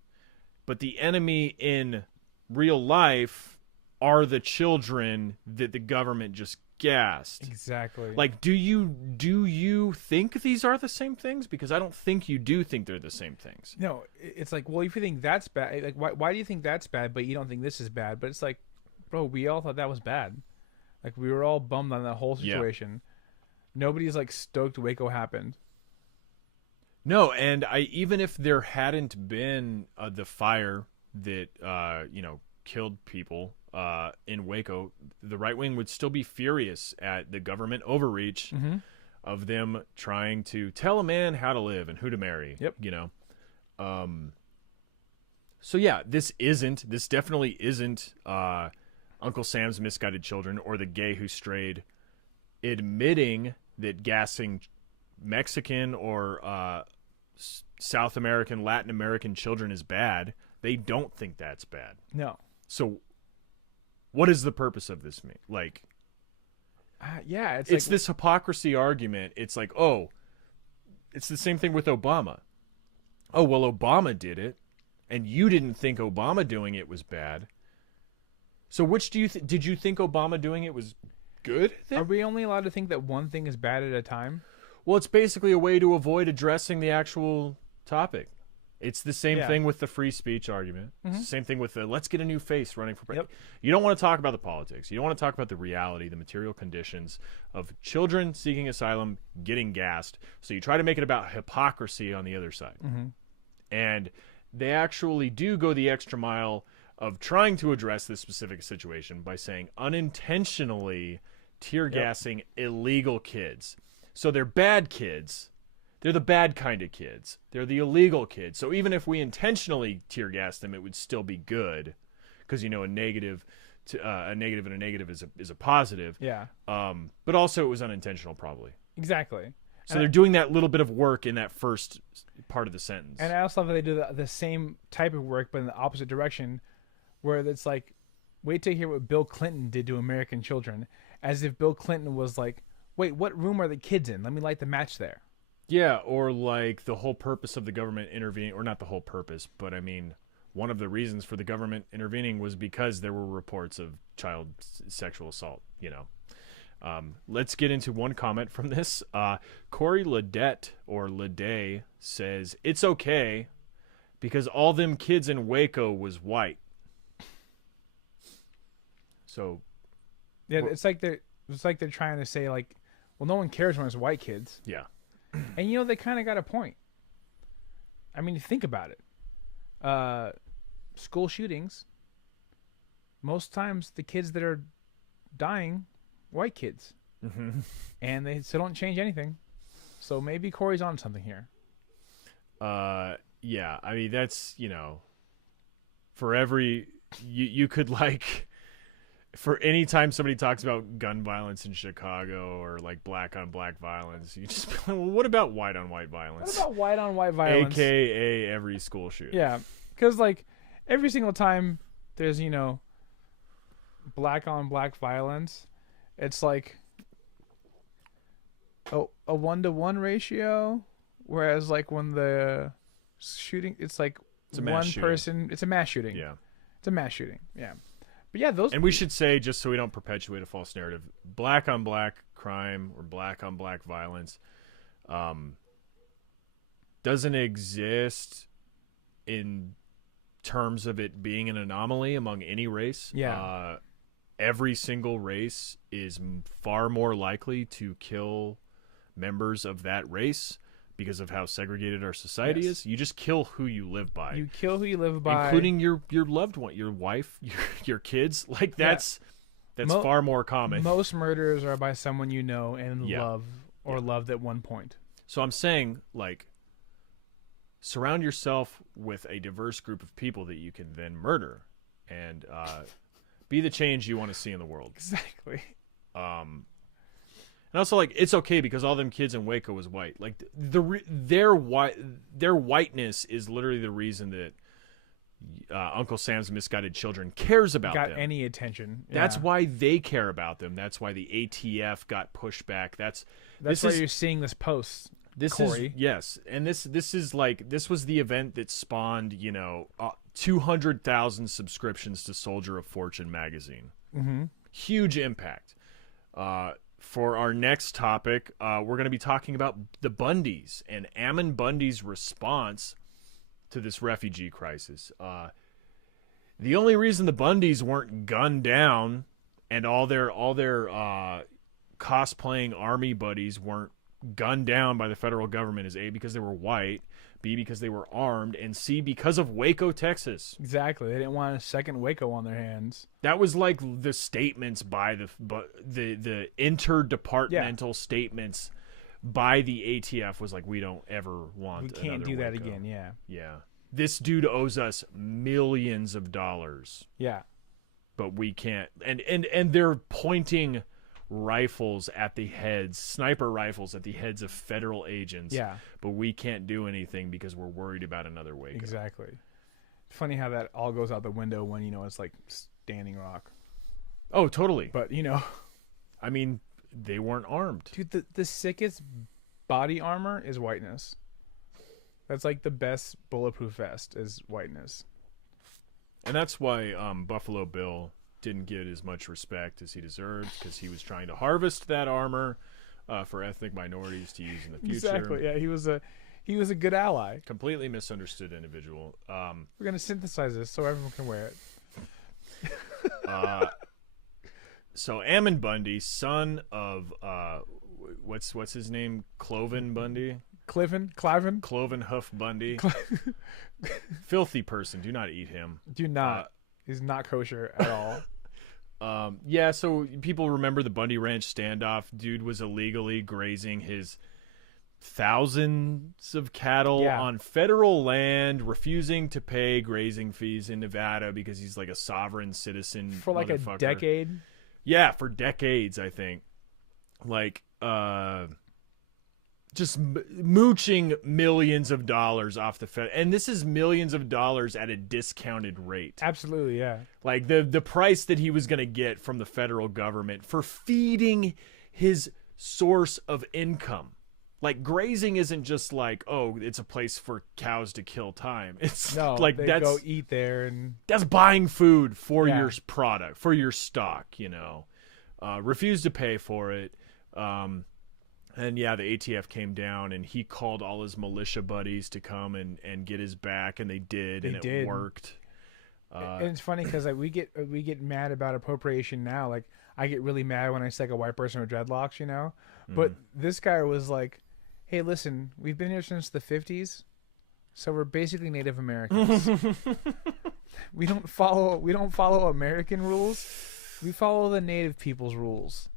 but the enemy in real life are the children that the government just gassed. Exactly. Like, do you think these are the same things? Because I don't think you do think they're the same things. No, it's like, well, if you think that's bad, like, why do you think that's bad, but you don't think this is bad? But it's like, bro, we all thought that was bad. Like, we were all bummed on that whole situation. Nobody's like stoked Waco happened. No, and even if there hadn't been the fire that killed people in Waco, the right wing would still be furious at the government overreach of them trying to tell a man how to live and who to marry. Yep. So yeah, this definitely isn't Uncle Sam's Misguided Children or the gay who strayed admitting that gassing Mexican or South American, Latin American children is bad. They don't think that's bad. No. So what is the purpose of this? Like, it's like, this hypocrisy argument. It's like, oh, it's the same thing with Obama. Oh, well, Obama did it, and you didn't think Obama doing it was bad. So which did you think Obama doing it was good? Are we only allowed to think that one thing is bad at a time? Well, it's basically a way to avoid addressing the actual topic. It's the same thing with the free speech argument. It's the same thing with the let's get a new face running for president. You don't want to talk about the politics. You don't want to talk about the reality, the material conditions of children seeking asylum, getting gassed. So you try to make it about hypocrisy on the other side. And they actually do go the extra mile of trying to address this specific situation by saying unintentionally tear gassing illegal kids. So they're bad kids. They're the bad kind of kids. They're the illegal kids. So even if we intentionally tear gas them, it would still be good, because a negative and a negative is a positive. Yeah. But also it was unintentional, probably. Exactly. So they're doing that little bit of work in that first part of the sentence. And I also love that they do the same type of work, but in the opposite direction, where it's like, wait till you hear what Bill Clinton did to American children, as if Bill Clinton was like, wait, what room are the kids in? Let me light the match there. Yeah, or like the whole purpose of the government intervening, or not the whole purpose, but I mean, one of the reasons for the government intervening was because there were reports of child sexual assault, Let's get into one comment from this. Corey Ledette, or Leday, says, it's okay because all them kids in Waco was white. So, yeah, it's like they're trying to say, like, well, no one cares when it's white kids. Yeah. And they kind of got a point. I mean, think about it. School shootings. most times the kids that are dying, white kids, and they still don't change anything. So maybe Corey's on something here. Yeah, I mean, that's, for every, you could like, for any time somebody talks about gun violence in Chicago or like black on black violence, you just be like, well, what about white on white violence? What about white on white violence? AKA every school shooting. Yeah, because like every single time there's, black on black violence, it's like a 1-to-1 ratio, whereas like when the shooting, it's like one person. It's a mass shooting. Yeah, it's a mass shooting. Yeah, but yeah, those. And we should say, just so we don't perpetuate a false narrative, black on black crime or black on black violence doesn't exist in terms of it being an anomaly among any race. Yeah. Every single race is far more likely to kill members of that race because of how segregated our society is. You just kill who you live by. You kill who you live by, including your loved one, your wife, your kids. Like that's far more common. Most murders are by someone you know and love or loved at one point. So I'm saying, like, surround yourself with a diverse group of people that you can then murder and be the change you want to see in the world. Exactly. And also, like, it's okay because all them kids in Waco was white. Like, their whiteness is literally the reason that Uncle Sam's Misguided Children cares about them. Got any attention. That's why they care about them. That's why the ATF got pushed back. That's why you're seeing this post. Corey. And this was the event that spawned 200,000 subscriptions to Soldier of Fortune magazine. Mm-hmm. Huge impact. For our next topic, we're going to be talking about the Bundys and Ammon Bundy's response to this refugee crisis. The only reason the Bundys weren't gunned down and all their cosplaying army buddies weren't gunned down by the federal government is A, because they were white, B, because they were armed, and C, because of Waco, Texas. Exactly. They didn't want a second Waco on their hands. That was like the statements by the interdepartmental statements by the ATF was like, we don't ever want. We can't do that again. Yeah. Yeah. This dude owes us millions of dollars. Yeah. But we can't. And they're pointing rifles at the heads, sniper rifles at the heads of federal agents. Yeah. But we can't do anything because we're worried about another Waco. Exactly. Funny how that all goes out the window when, it's like Standing Rock. Oh, totally. But, I mean, they weren't armed. Dude, the sickest body armor is Whiteness. That's like the best bulletproof vest is Whiteness. And that's why Buffalo Bill didn't get as much respect as he deserved, because he was trying to harvest that armor for ethnic minorities to use in the future. Exactly. Yeah, he was a good ally. Completely misunderstood individual. We're gonna synthesize this so everyone can wear it. So Ammon Bundy, son of what's his name? Cloven Bundy. Cloven Hoof Bundy. Filthy person. Do not eat him. Do not. He's not kosher at all. Yeah, so people remember the Bundy Ranch standoff. Dude was illegally grazing his thousands of cattle on federal land, refusing to pay grazing fees in Nevada because he's like a sovereign citizen. For like a decade? Yeah, for decades, I think. Like, just mooching millions of dollars off the Fed. And this is millions of dollars at a discounted rate. Absolutely, yeah. Like the price that he was going to get from the federal government for feeding his source of income. Like, grazing isn't just like, oh, it's a place for cows to kill time. It's like they go eat there, and that's buying food for your product, for your stock, refused to pay for it. And yeah, the ATF came down and he called all his militia buddies to come and get his back, and they did, and it worked. And it's funny because like we get mad about appropriation now. Like, I get really mad when I see like a white person with dreadlocks, But this guy was like, "Hey, listen, we've been here since the 50s, So we're basically Native Americans. We don't follow American rules. We follow the native people's rules.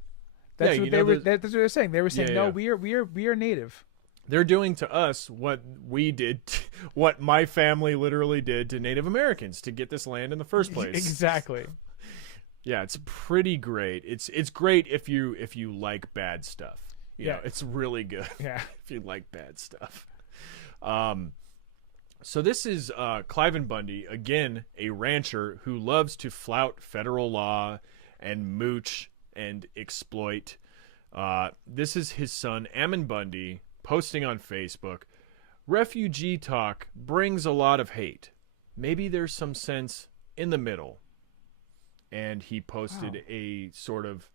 That's what that's what they're saying. They were saying, no, we are native. They're doing to us what we did, what my family literally did to Native Americans to get this land in the first place. Exactly. Yeah, it's pretty great. It's great if you like bad stuff. You know, it's really good. Yeah. If you like bad stuff. So this is Cliven Bundy, again, a rancher who loves to flout federal law and mooch and exploit. This is his son, Ammon Bundy, posting on Facebook, refugee talk brings a lot of hate. Maybe there's some sense in the middle. And he posted a sort of,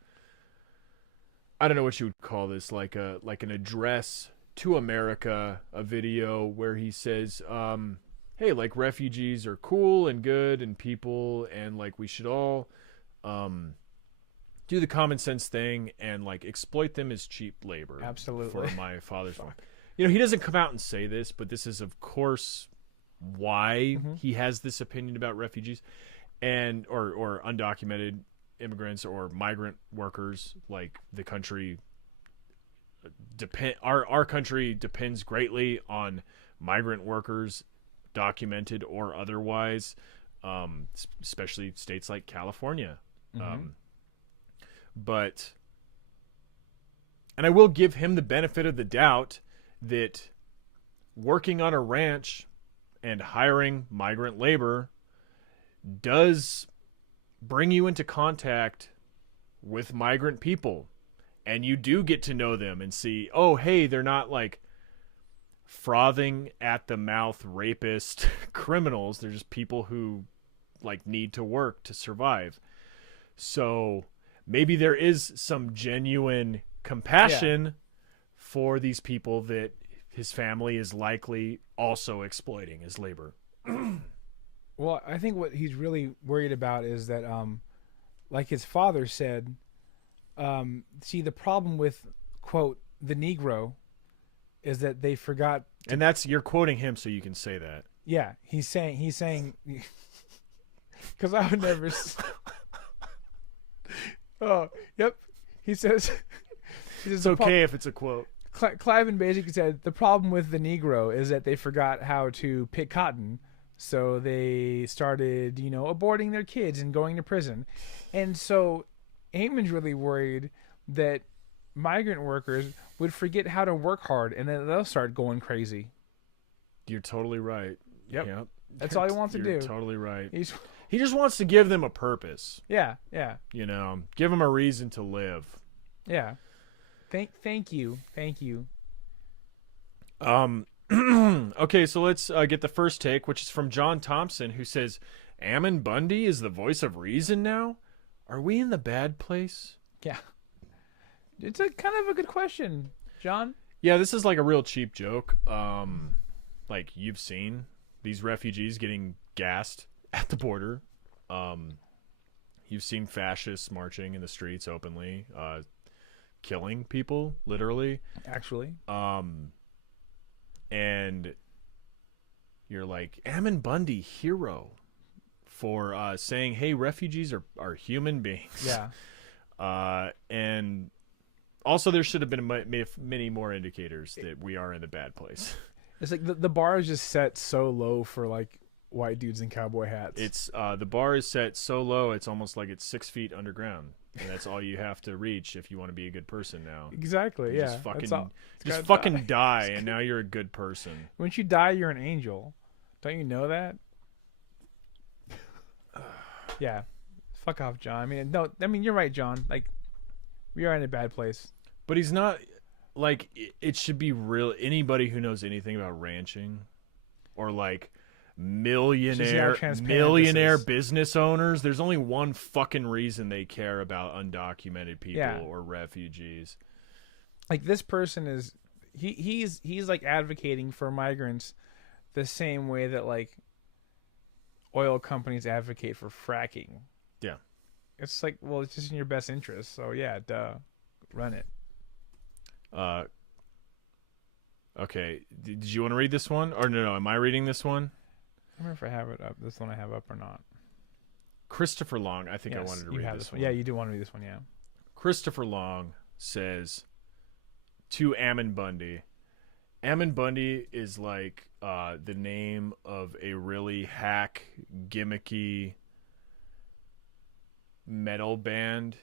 I don't know what you would call this, like an address to America, a video where he says, hey, like refugees are cool and good and people, and like we should all do the common sense thing and like exploit them as cheap labor. Absolutely. For my father's farm. You know, he doesn't come out and say this, but this is of course why he has this opinion about refugees and or undocumented immigrants or migrant workers. Like the country our country depends greatly on migrant workers, documented or otherwise, especially states like California. But I will give him the benefit of the doubt that working on a ranch and hiring migrant labor does bring you into contact with migrant people, and you do get to know them and see, oh, hey, they're not like frothing at the mouth rapist criminals. They're just people who like need to work to survive. So maybe there is some genuine compassion for these people that his family is likely also exploiting as labor. Well, I think what he's really worried about is that, like his father said, see, the problem with, quote, the Negro is that they forgot. And that's, you're quoting him so you can say that. Yeah, he's saying, because I would never. Oh, yep. He says it's okay if it's a quote. Cliven basically said the problem with the Negro is that they forgot how to pick cotton, so they started, aborting their kids and going to prison. And so Ammon's really worried that migrant workers would forget how to work hard, and then they'll start going crazy. You're totally right. Yep. That's all he wants to do. You're totally right. He just wants to give them a purpose. Yeah. Give them a reason to live. Yeah. Thank you. Okay, so let's get the first take, which is from John Thompson, who says, Ammon Bundy is the voice of reason now? Are we in the bad place? Yeah. It's a kind of a good question, John. Yeah, this is like a real cheap joke. Like you've seen these refugees getting gassed at the border. You've seen fascists marching in the streets openly, killing people, literally. Actually. And you're like, Ammon Bundy, hero, for saying, hey, refugees are human beings. Yeah. And also there should have been many more indicators that we are in the bad place. It's like the bar is just set so low for like white dudes in cowboy hats. It's the bar is set so low it's almost like it's 6 feet underground, and that's all you have to reach if you want to be a good person now. Exactly. You Yeah. Just fucking die, and now you're a good person. Once you die, you're an angel. Don't you know that? Yeah. Fuck off, John. I mean, you're right, John. Like, we are in a bad place. But he's not. Like, it should be real. Anybody who knows anything about ranching, or like millionaire business owners, there's only one fucking reason they care about undocumented people or refugees. Like, this person is he's like advocating for migrants the same way that like oil companies advocate for fracking. Yeah. It's like, well, it's just in your best interest. So yeah, duh. Run it. Okay. Did you want to read this one? Or no, am I reading this one? I don't remember if I have it up. This one I have up or not. Christopher Long. I think I Yes, wanted to you read have this one. Yeah, you do want to read this one, yeah. Christopher Long says to Ammon Bundy. Ammon Bundy is like the name of a really hack, gimmicky metal band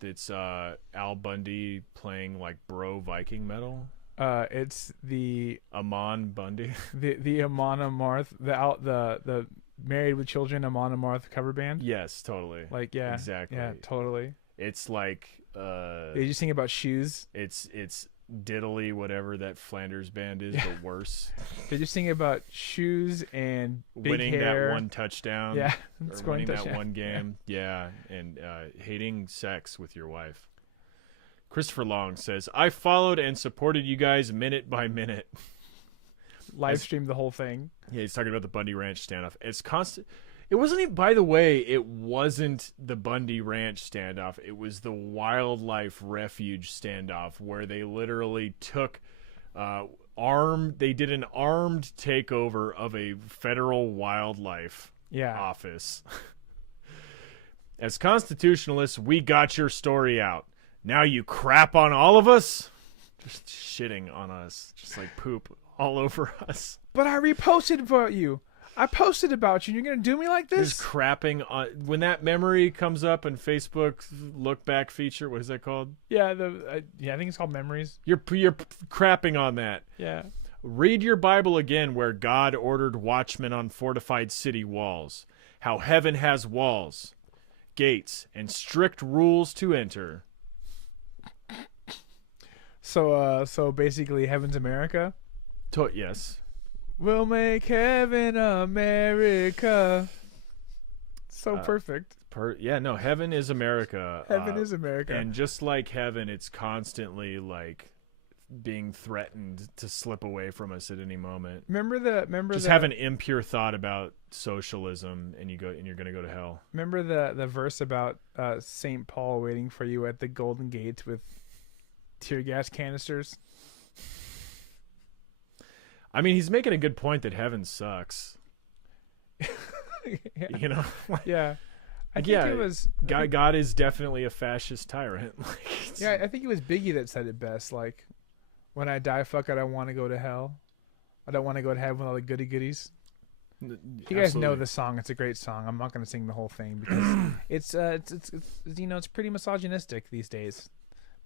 that's Al Bundy playing like bro Viking metal. It's the Ammon Bundy. the Ammon Amarth, the Married with Children Ammon Amarth cover band. Yes, totally. Like, yeah, exactly. yeah, totally. It's like They just sing about shoes. It's diddly whatever that Flanders band is, but worse. They just sing about shoes and big winning hair. that one touchdown. Yeah, or scoring winning that touchdown. one game. Yeah, and hating sex with your wife. Christopher Long says, I followed and supported you guys minute by minute. Live streamed the whole thing. Yeah, he's talking about the Bundy Ranch standoff. It's constant. It wasn't even, by the way, it wasn't the Bundy Ranch standoff. It was the wildlife refuge standoff where they literally took they did an armed takeover of a federal wildlife office. As constitutionalists, we got your story out. Now you crap on all of us? Just shitting on us. Just like poop all over us. But I reposted about you. I posted about you. And you're gonna do me like this? Just crapping on when that memory comes up in Facebook look back feature. What is that called? Yeah, I think it's called Memories. You're crapping on that. Yeah. Read your Bible again, where God ordered watchmen on fortified city walls. How heaven has walls, gates, and rules to enter. So basically, Heaven's America. Yes. We'll make heaven America. So perfect. Heaven is America. Heaven is America. And just like heaven, it's constantly like being threatened to slip away from us at any moment. Just have an impure thought about socialism, and you're going to go to hell. Remember the verse about St. Paul waiting for you at the Golden Gates with tear gas canisters? I mean, he's making a good point that heaven sucks. Yeah. You know? Yeah. I think it was God is definitely a fascist tyrant. Yeah, I think it was Biggie that said it best. Like, when I die, fuck it, I want to go to hell. I don't want to go to heaven with all the goody goodies. You guys know the song. It's a great song. I'm not going to sing the whole thing because it's pretty misogynistic these days.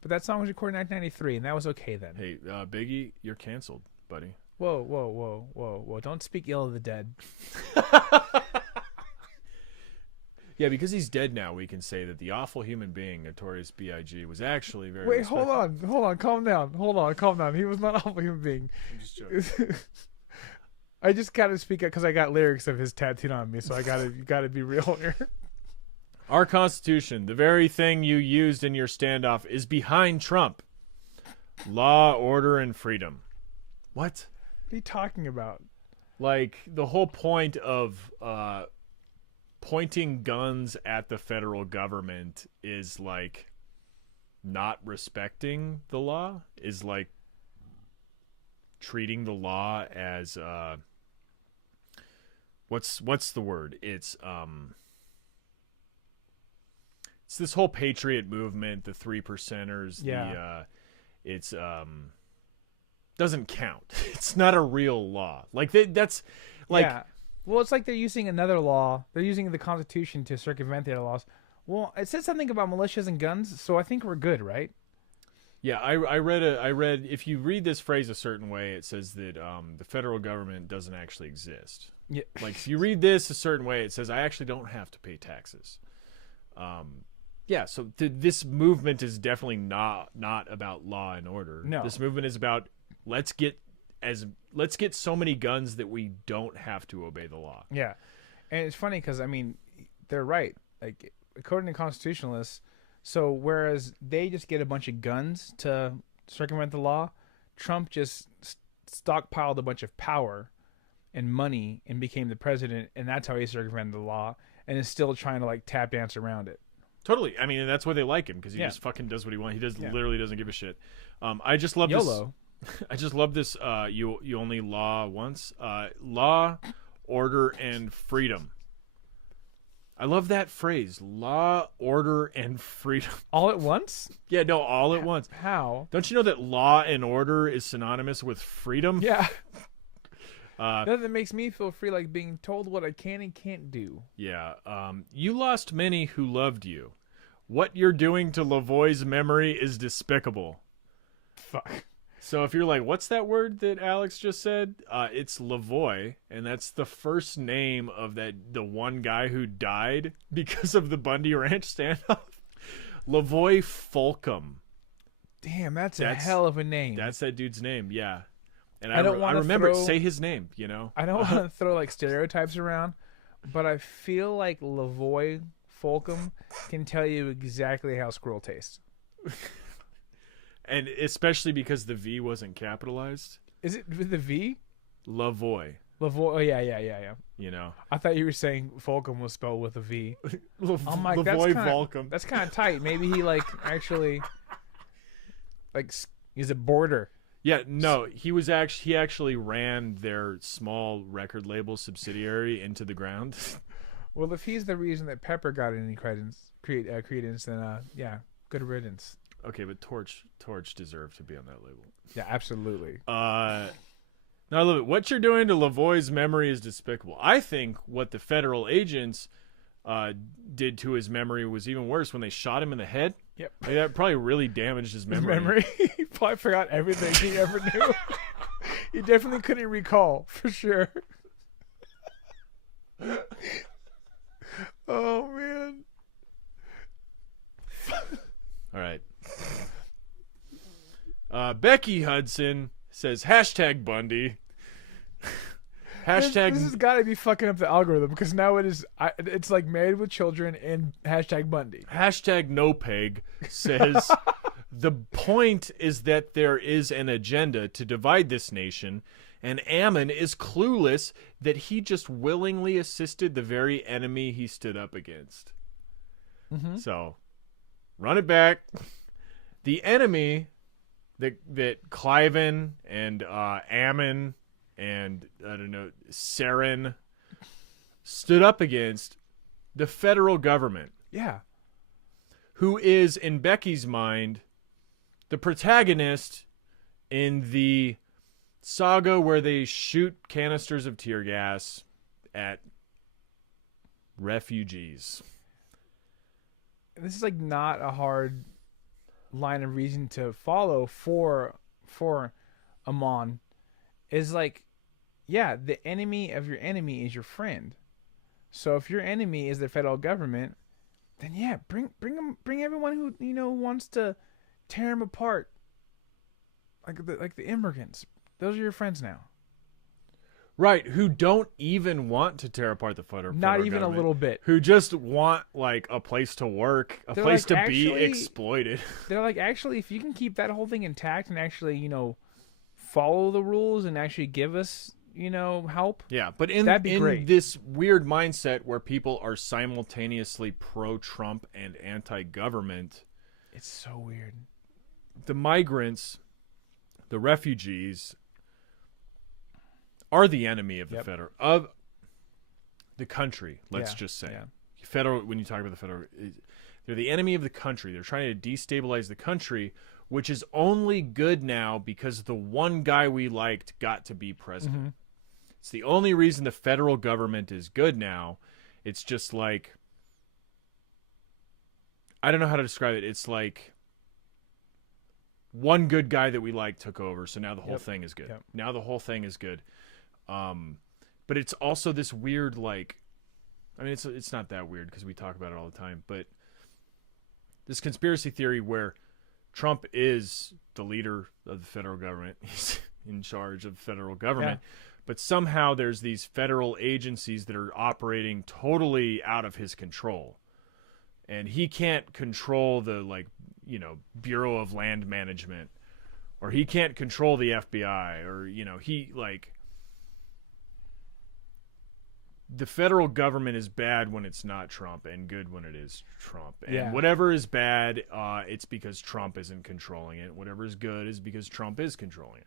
But that song was recorded in 1993, and that was okay then. Hey, Biggie, you're canceled, buddy. Whoa. Don't speak ill of the dead. Yeah, because he's dead now, we can say that the awful human being, Notorious B.I.G., was actually very Wait, respectful. hold on, calm down. He was not an awful human being. I'm just joking. I just gotta speak up because I got lyrics of his tattooed on me, so you gotta be real here. Our Constitution, the very thing you used in your standoff, is behind Trump. Law, order, and freedom. What? What are you talking about? Like, the whole point of pointing guns at the federal government is, like, not respecting the law, is, like, treating the law as, what's the word? It's this whole patriot movement, the 3%ers, it's doesn't count. It's not a real law. Like that's like, yeah. Well, it's like they're using another law. They're using the Constitution to circumvent their laws. Well, it said something about militias and guns, so I think we're good, right? Yeah, I read if you read this phrase a certain way, it says that the federal government doesn't actually exist. Yeah. Like, if you read this a certain way, it says I actually don't have to pay taxes. Yeah, so this movement is definitely not about law and order. No. This movement is about let's get so many guns that we don't have to obey the law. Yeah. And it's funny because, I mean, they're right. Like, according to constitutionalists, so whereas they just get a bunch of guns to circumvent the law, Trump just stockpiled a bunch of power and money and became the president, and that's how he circumvented the law and is still trying to, like, tap dance around it. Totally. I mean, and that's why they like him, because he just fucking does what he wants. He literally doesn't give a shit. I just love YOLO. I just love this. You only law once. Law, order, and freedom. I love that phrase. Law, order, and freedom. All at once? Yeah, no, all at once. How? Don't you know that law and order is synonymous with freedom? Yeah. That makes me feel free, like being told what I can and can't do. Yeah. You lost many who loved you. What you're doing to Lavoie's memory is despicable. Fuck. So if you're like, what's that word that Alex just said? It's Lavoie, and that's the first name of the one guy who died because of the Bundy Ranch standoff. Lavoie Fulcum. Damn, that's a hell of a name. That's that dude's name, yeah. And I don't want to remember say his name, you know. I don't want to throw like stereotypes around, but I feel like Lavoie Fulcum can tell you exactly how squirrel tastes. And especially because the V wasn't capitalized. Is it with the V? Lavoie. Lavoie. Oh yeah. You know. I thought you were saying Fulcum was spelled with a V. I'm like, Lavoie Fulcum. That's kind of tight. Maybe he actually he's a border. Yeah, no, he actually ran their small record label subsidiary into the ground. Well, if he's the reason that Pepper got any credence, then yeah, good riddance. Okay, but Torch deserved to be on that label. Yeah, absolutely. No, I love it. What you're doing to Lavoie's memory is despicable. I think what the federal agents did to his memory was even worse when they shot him in the head. Yep. Like, that probably really damaged his memory. He probably forgot everything he ever knew. He definitely couldn't recall, for sure. Oh, man. All right. Becky Hudson says, #Bundy. This has got to be fucking up the algorithm because now it's like Married with Children and #Bundy. #NoPeg says, the point is that there is an agenda to divide this nation, and Ammon is clueless that he just willingly assisted the very enemy he stood up against. Mm-hmm. So, run it back. The enemy that Cliven and Ammon and, I don't know, Saren stood up against, the federal government. Yeah. Who is, in Becky's mind, the protagonist in the saga where they shoot canisters of tear gas at refugees. This is like not a hard line of reason to follow for Ammon. Is like, yeah, the enemy of your enemy is your friend. So if your enemy is the federal government, then yeah, bring everyone who wants to tear them apart, like the immigrants. Those are your friends now. Right, who don't even want to tear apart the federal Not even government, a little bit. Who just want like a place to work, a place to be exploited. They're like, actually, if you can keep that whole thing intact and actually, follow the rules and actually give us, help. Yeah, but in this weird mindset where people are simultaneously pro-Trump and anti-government, it's so weird. The migrants, the refugees, are the enemy of the of the country. Let's just say federal. When you talk about the federal, they're the enemy of the country. They're trying to destabilize the country, which is only good now because the one guy we liked got to be president. Mm-hmm. It's the only reason the federal government is good now. It's just like, I don't know how to describe it. It's like one good guy that we like took over, so now the whole thing is good. Now the whole thing is good. But it's also this weird, like, I mean, it's not that weird because we talk about it all the time, but this conspiracy theory where Trump is the leader of the federal government. He's in charge of the federal government. Yeah. But somehow there's these federal agencies that are operating totally out of his control. And he can't control the, Bureau of Land Management. Or he can't control the FBI. Or, the federal government is bad when it's not Trump and good when it is Trump. And Yeah. whatever is bad, it's because Trump isn't controlling it. Whatever is good is because Trump is controlling it.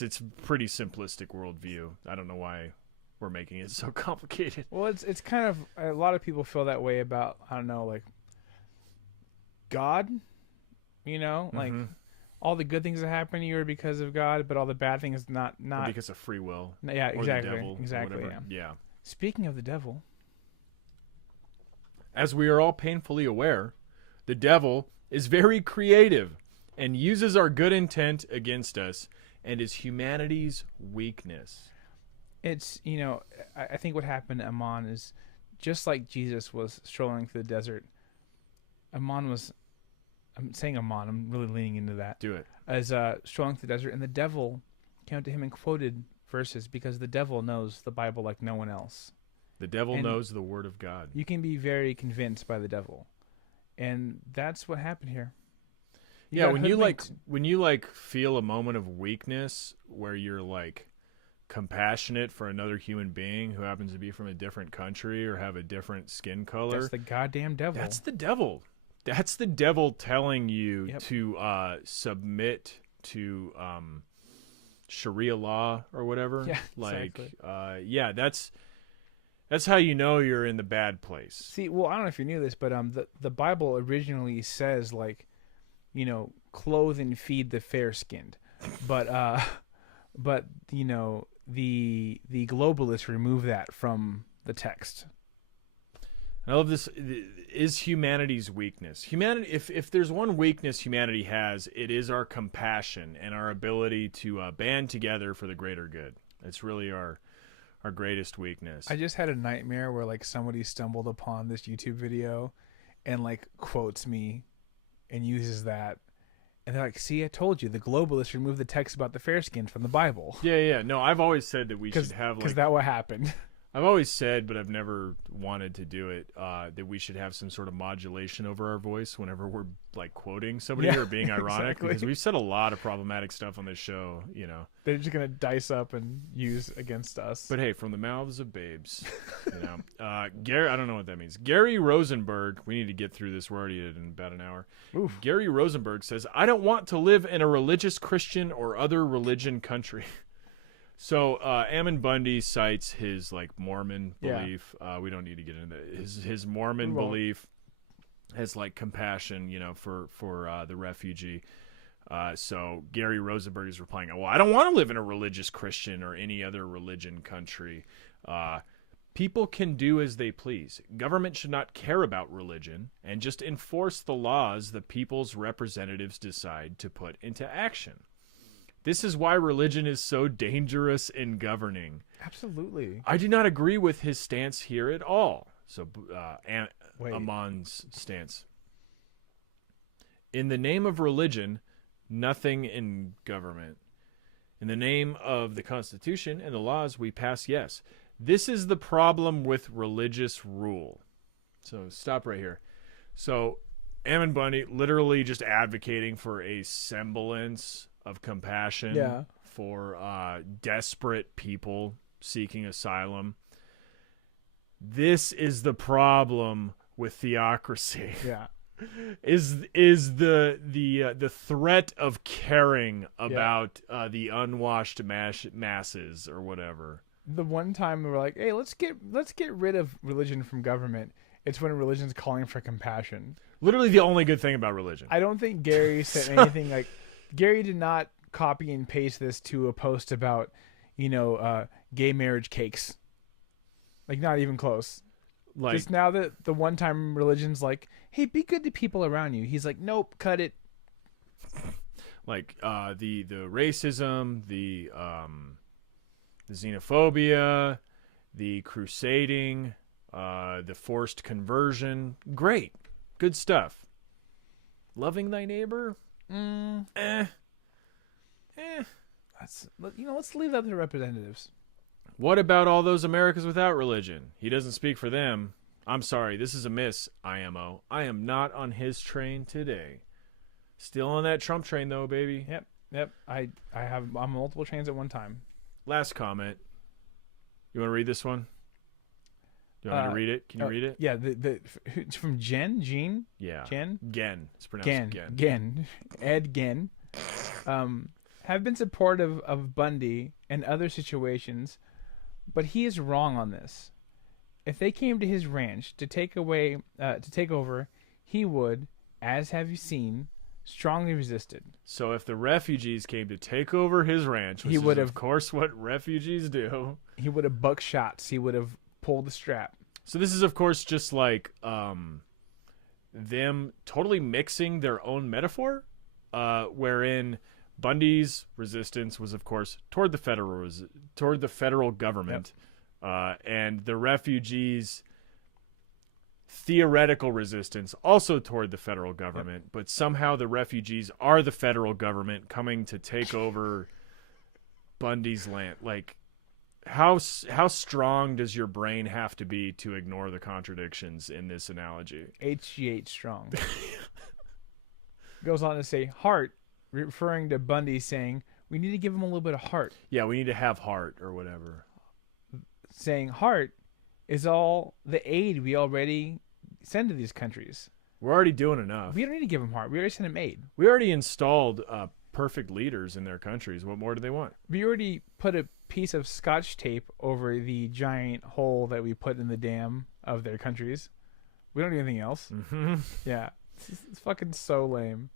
It's a pretty simplistic worldview. I don't know why we're making it so complicated. Well, it's kind of, a lot of people feel that way about, I don't know, like God, like all the good things that happen to you are because of God, but all the bad things not Or because of free will. Yeah, or exactly. the devil, or Exactly. whatever. Yeah. Speaking of the devil, As we are all painfully aware, the devil is very creative and uses our good intent against us and is humanity's weakness. it's, I think what happened to Ammon is just like Jesus was strolling through the desert. I'm saying Ammon, I'm really leaning into that. Do it. As strolling through the desert, and the devil came up to him and quoted verses, because the devil knows the Bible like no one else. The devil And knows the word of God. You can be very convinced by the devil, and that's what happened here. Yeah, got when you hoodwinked. feel a moment of weakness where you're like compassionate for another human being who happens to be from a different country or have a different skin color. That's the goddamn devil. That's the devil. That's the devil telling you Yep. to submit to Sharia law or whatever. Yeah, like exactly. that's how you know you're in the bad place. See, well, I don't know if you knew this, but the Bible originally says, like, clothe and feed the fair-skinned, but the globalists remove that from the text. I love this. Is humanity's weakness. Humanity, if there's one weakness humanity has, it is our compassion and our ability to band together for the greater good. It's really our greatest weakness. I just had a nightmare where, like, somebody stumbled upon this YouTube video and, like, quotes me and uses that. And they're like, see, I told you, the globalists removed the text about the fair-skinned from the Bible. Yeah. No, I've always said that we should have, Because like, that what happened. I've always said, but I've never wanted to do it, that we should have some sort of modulation over our voice whenever we're, like, quoting somebody Yeah, or being ironic. exactly. Because we've said a lot of problematic stuff on this show, They're just going to dice up and use against us. But hey, from the mouths of babes, Gary, I don't know what that means. Gary Rosenberg, we need to get through this. We're already at in about an hour. Oof. Gary Rosenberg says, I don't want to live in a religious Christian or other religion country. So Ammon Bundy cites his, like, Mormon belief. We don't need to get into his Mormon belief has, like, compassion, for the refugee. So Gary Rosenberg is replying, well, I don't want to live in a religious Christian or any other religion country. People can do as they please. Government should not care about religion and just enforce the laws the people's representatives decide to put into action. This is why religion is so dangerous in governing. Absolutely. I do not agree with his stance here at all. So Wait. Ammon's stance. In the name of religion, nothing in government. In the name of the Constitution and the laws we pass, yes. This is the problem with religious rule. So stop right here. So Ammon Bundy literally just advocating for a semblance of compassion for desperate people seeking asylum. This is the problem with theocracy. Yeah. Is the threat of caring about the unwashed masses or whatever. The one time we were like, hey, let's get rid of religion from government, it's when religion's calling for compassion. Literally the only good thing about religion. I don't think Gary said anything like, Gary did not copy and paste this to a post about, gay marriage cakes. Like, not even close. Like, just now that the one time religion's like, hey, be good to people around you. He's like, nope, cut it. Like the racism, the xenophobia, the crusading, the forced conversion. Great. Good stuff. Loving thy neighbor? Let's leave that to the representatives. What about all those Americas without religion? He doesn't speak for them. I'm sorry, this is a miss, IMO. I am not on his train today. Still on that Trump train, though, baby. Yep. I'm on multiple trains at one time. Last comment. You want to read this one? You want me to read it? Can you read it? Yeah, it's from Jean. Yeah. Jen. Gen. It's pronounced Gen. Gen. Ed Gen. Have been supportive of Bundy and other situations, but he is wrong on this. If they came to his ranch to take over, he would, as have you seen, strongly resisted. So if the refugees came to take over his ranch, which He would is have- of course what refugees do. He would have bucked shots. He would have pulled the strap. So this is of course just like them totally mixing their own metaphor, wherein Bundy's resistance was of course toward the federal government, and the refugees' theoretical resistance also toward the federal government, but somehow the refugees are the federal government coming to take over Bundy's land. Like, how strong does your brain have to be to ignore the contradictions in this analogy? HGH strong. Goes on to say heart, referring to Bundy, saying we need to give him a little bit of heart. Yeah, we need to have heart or whatever. Saying heart is all the aid we already send to these countries. We're already doing enough. We don't need to give them heart. We already sent them aid. We already installed perfect leaders in their countries. What more do they want? We already put a piece of Scotch tape over the giant hole that we put in the dam of their countries. We don't do anything else. Mm-hmm. Yeah. It's fucking so lame.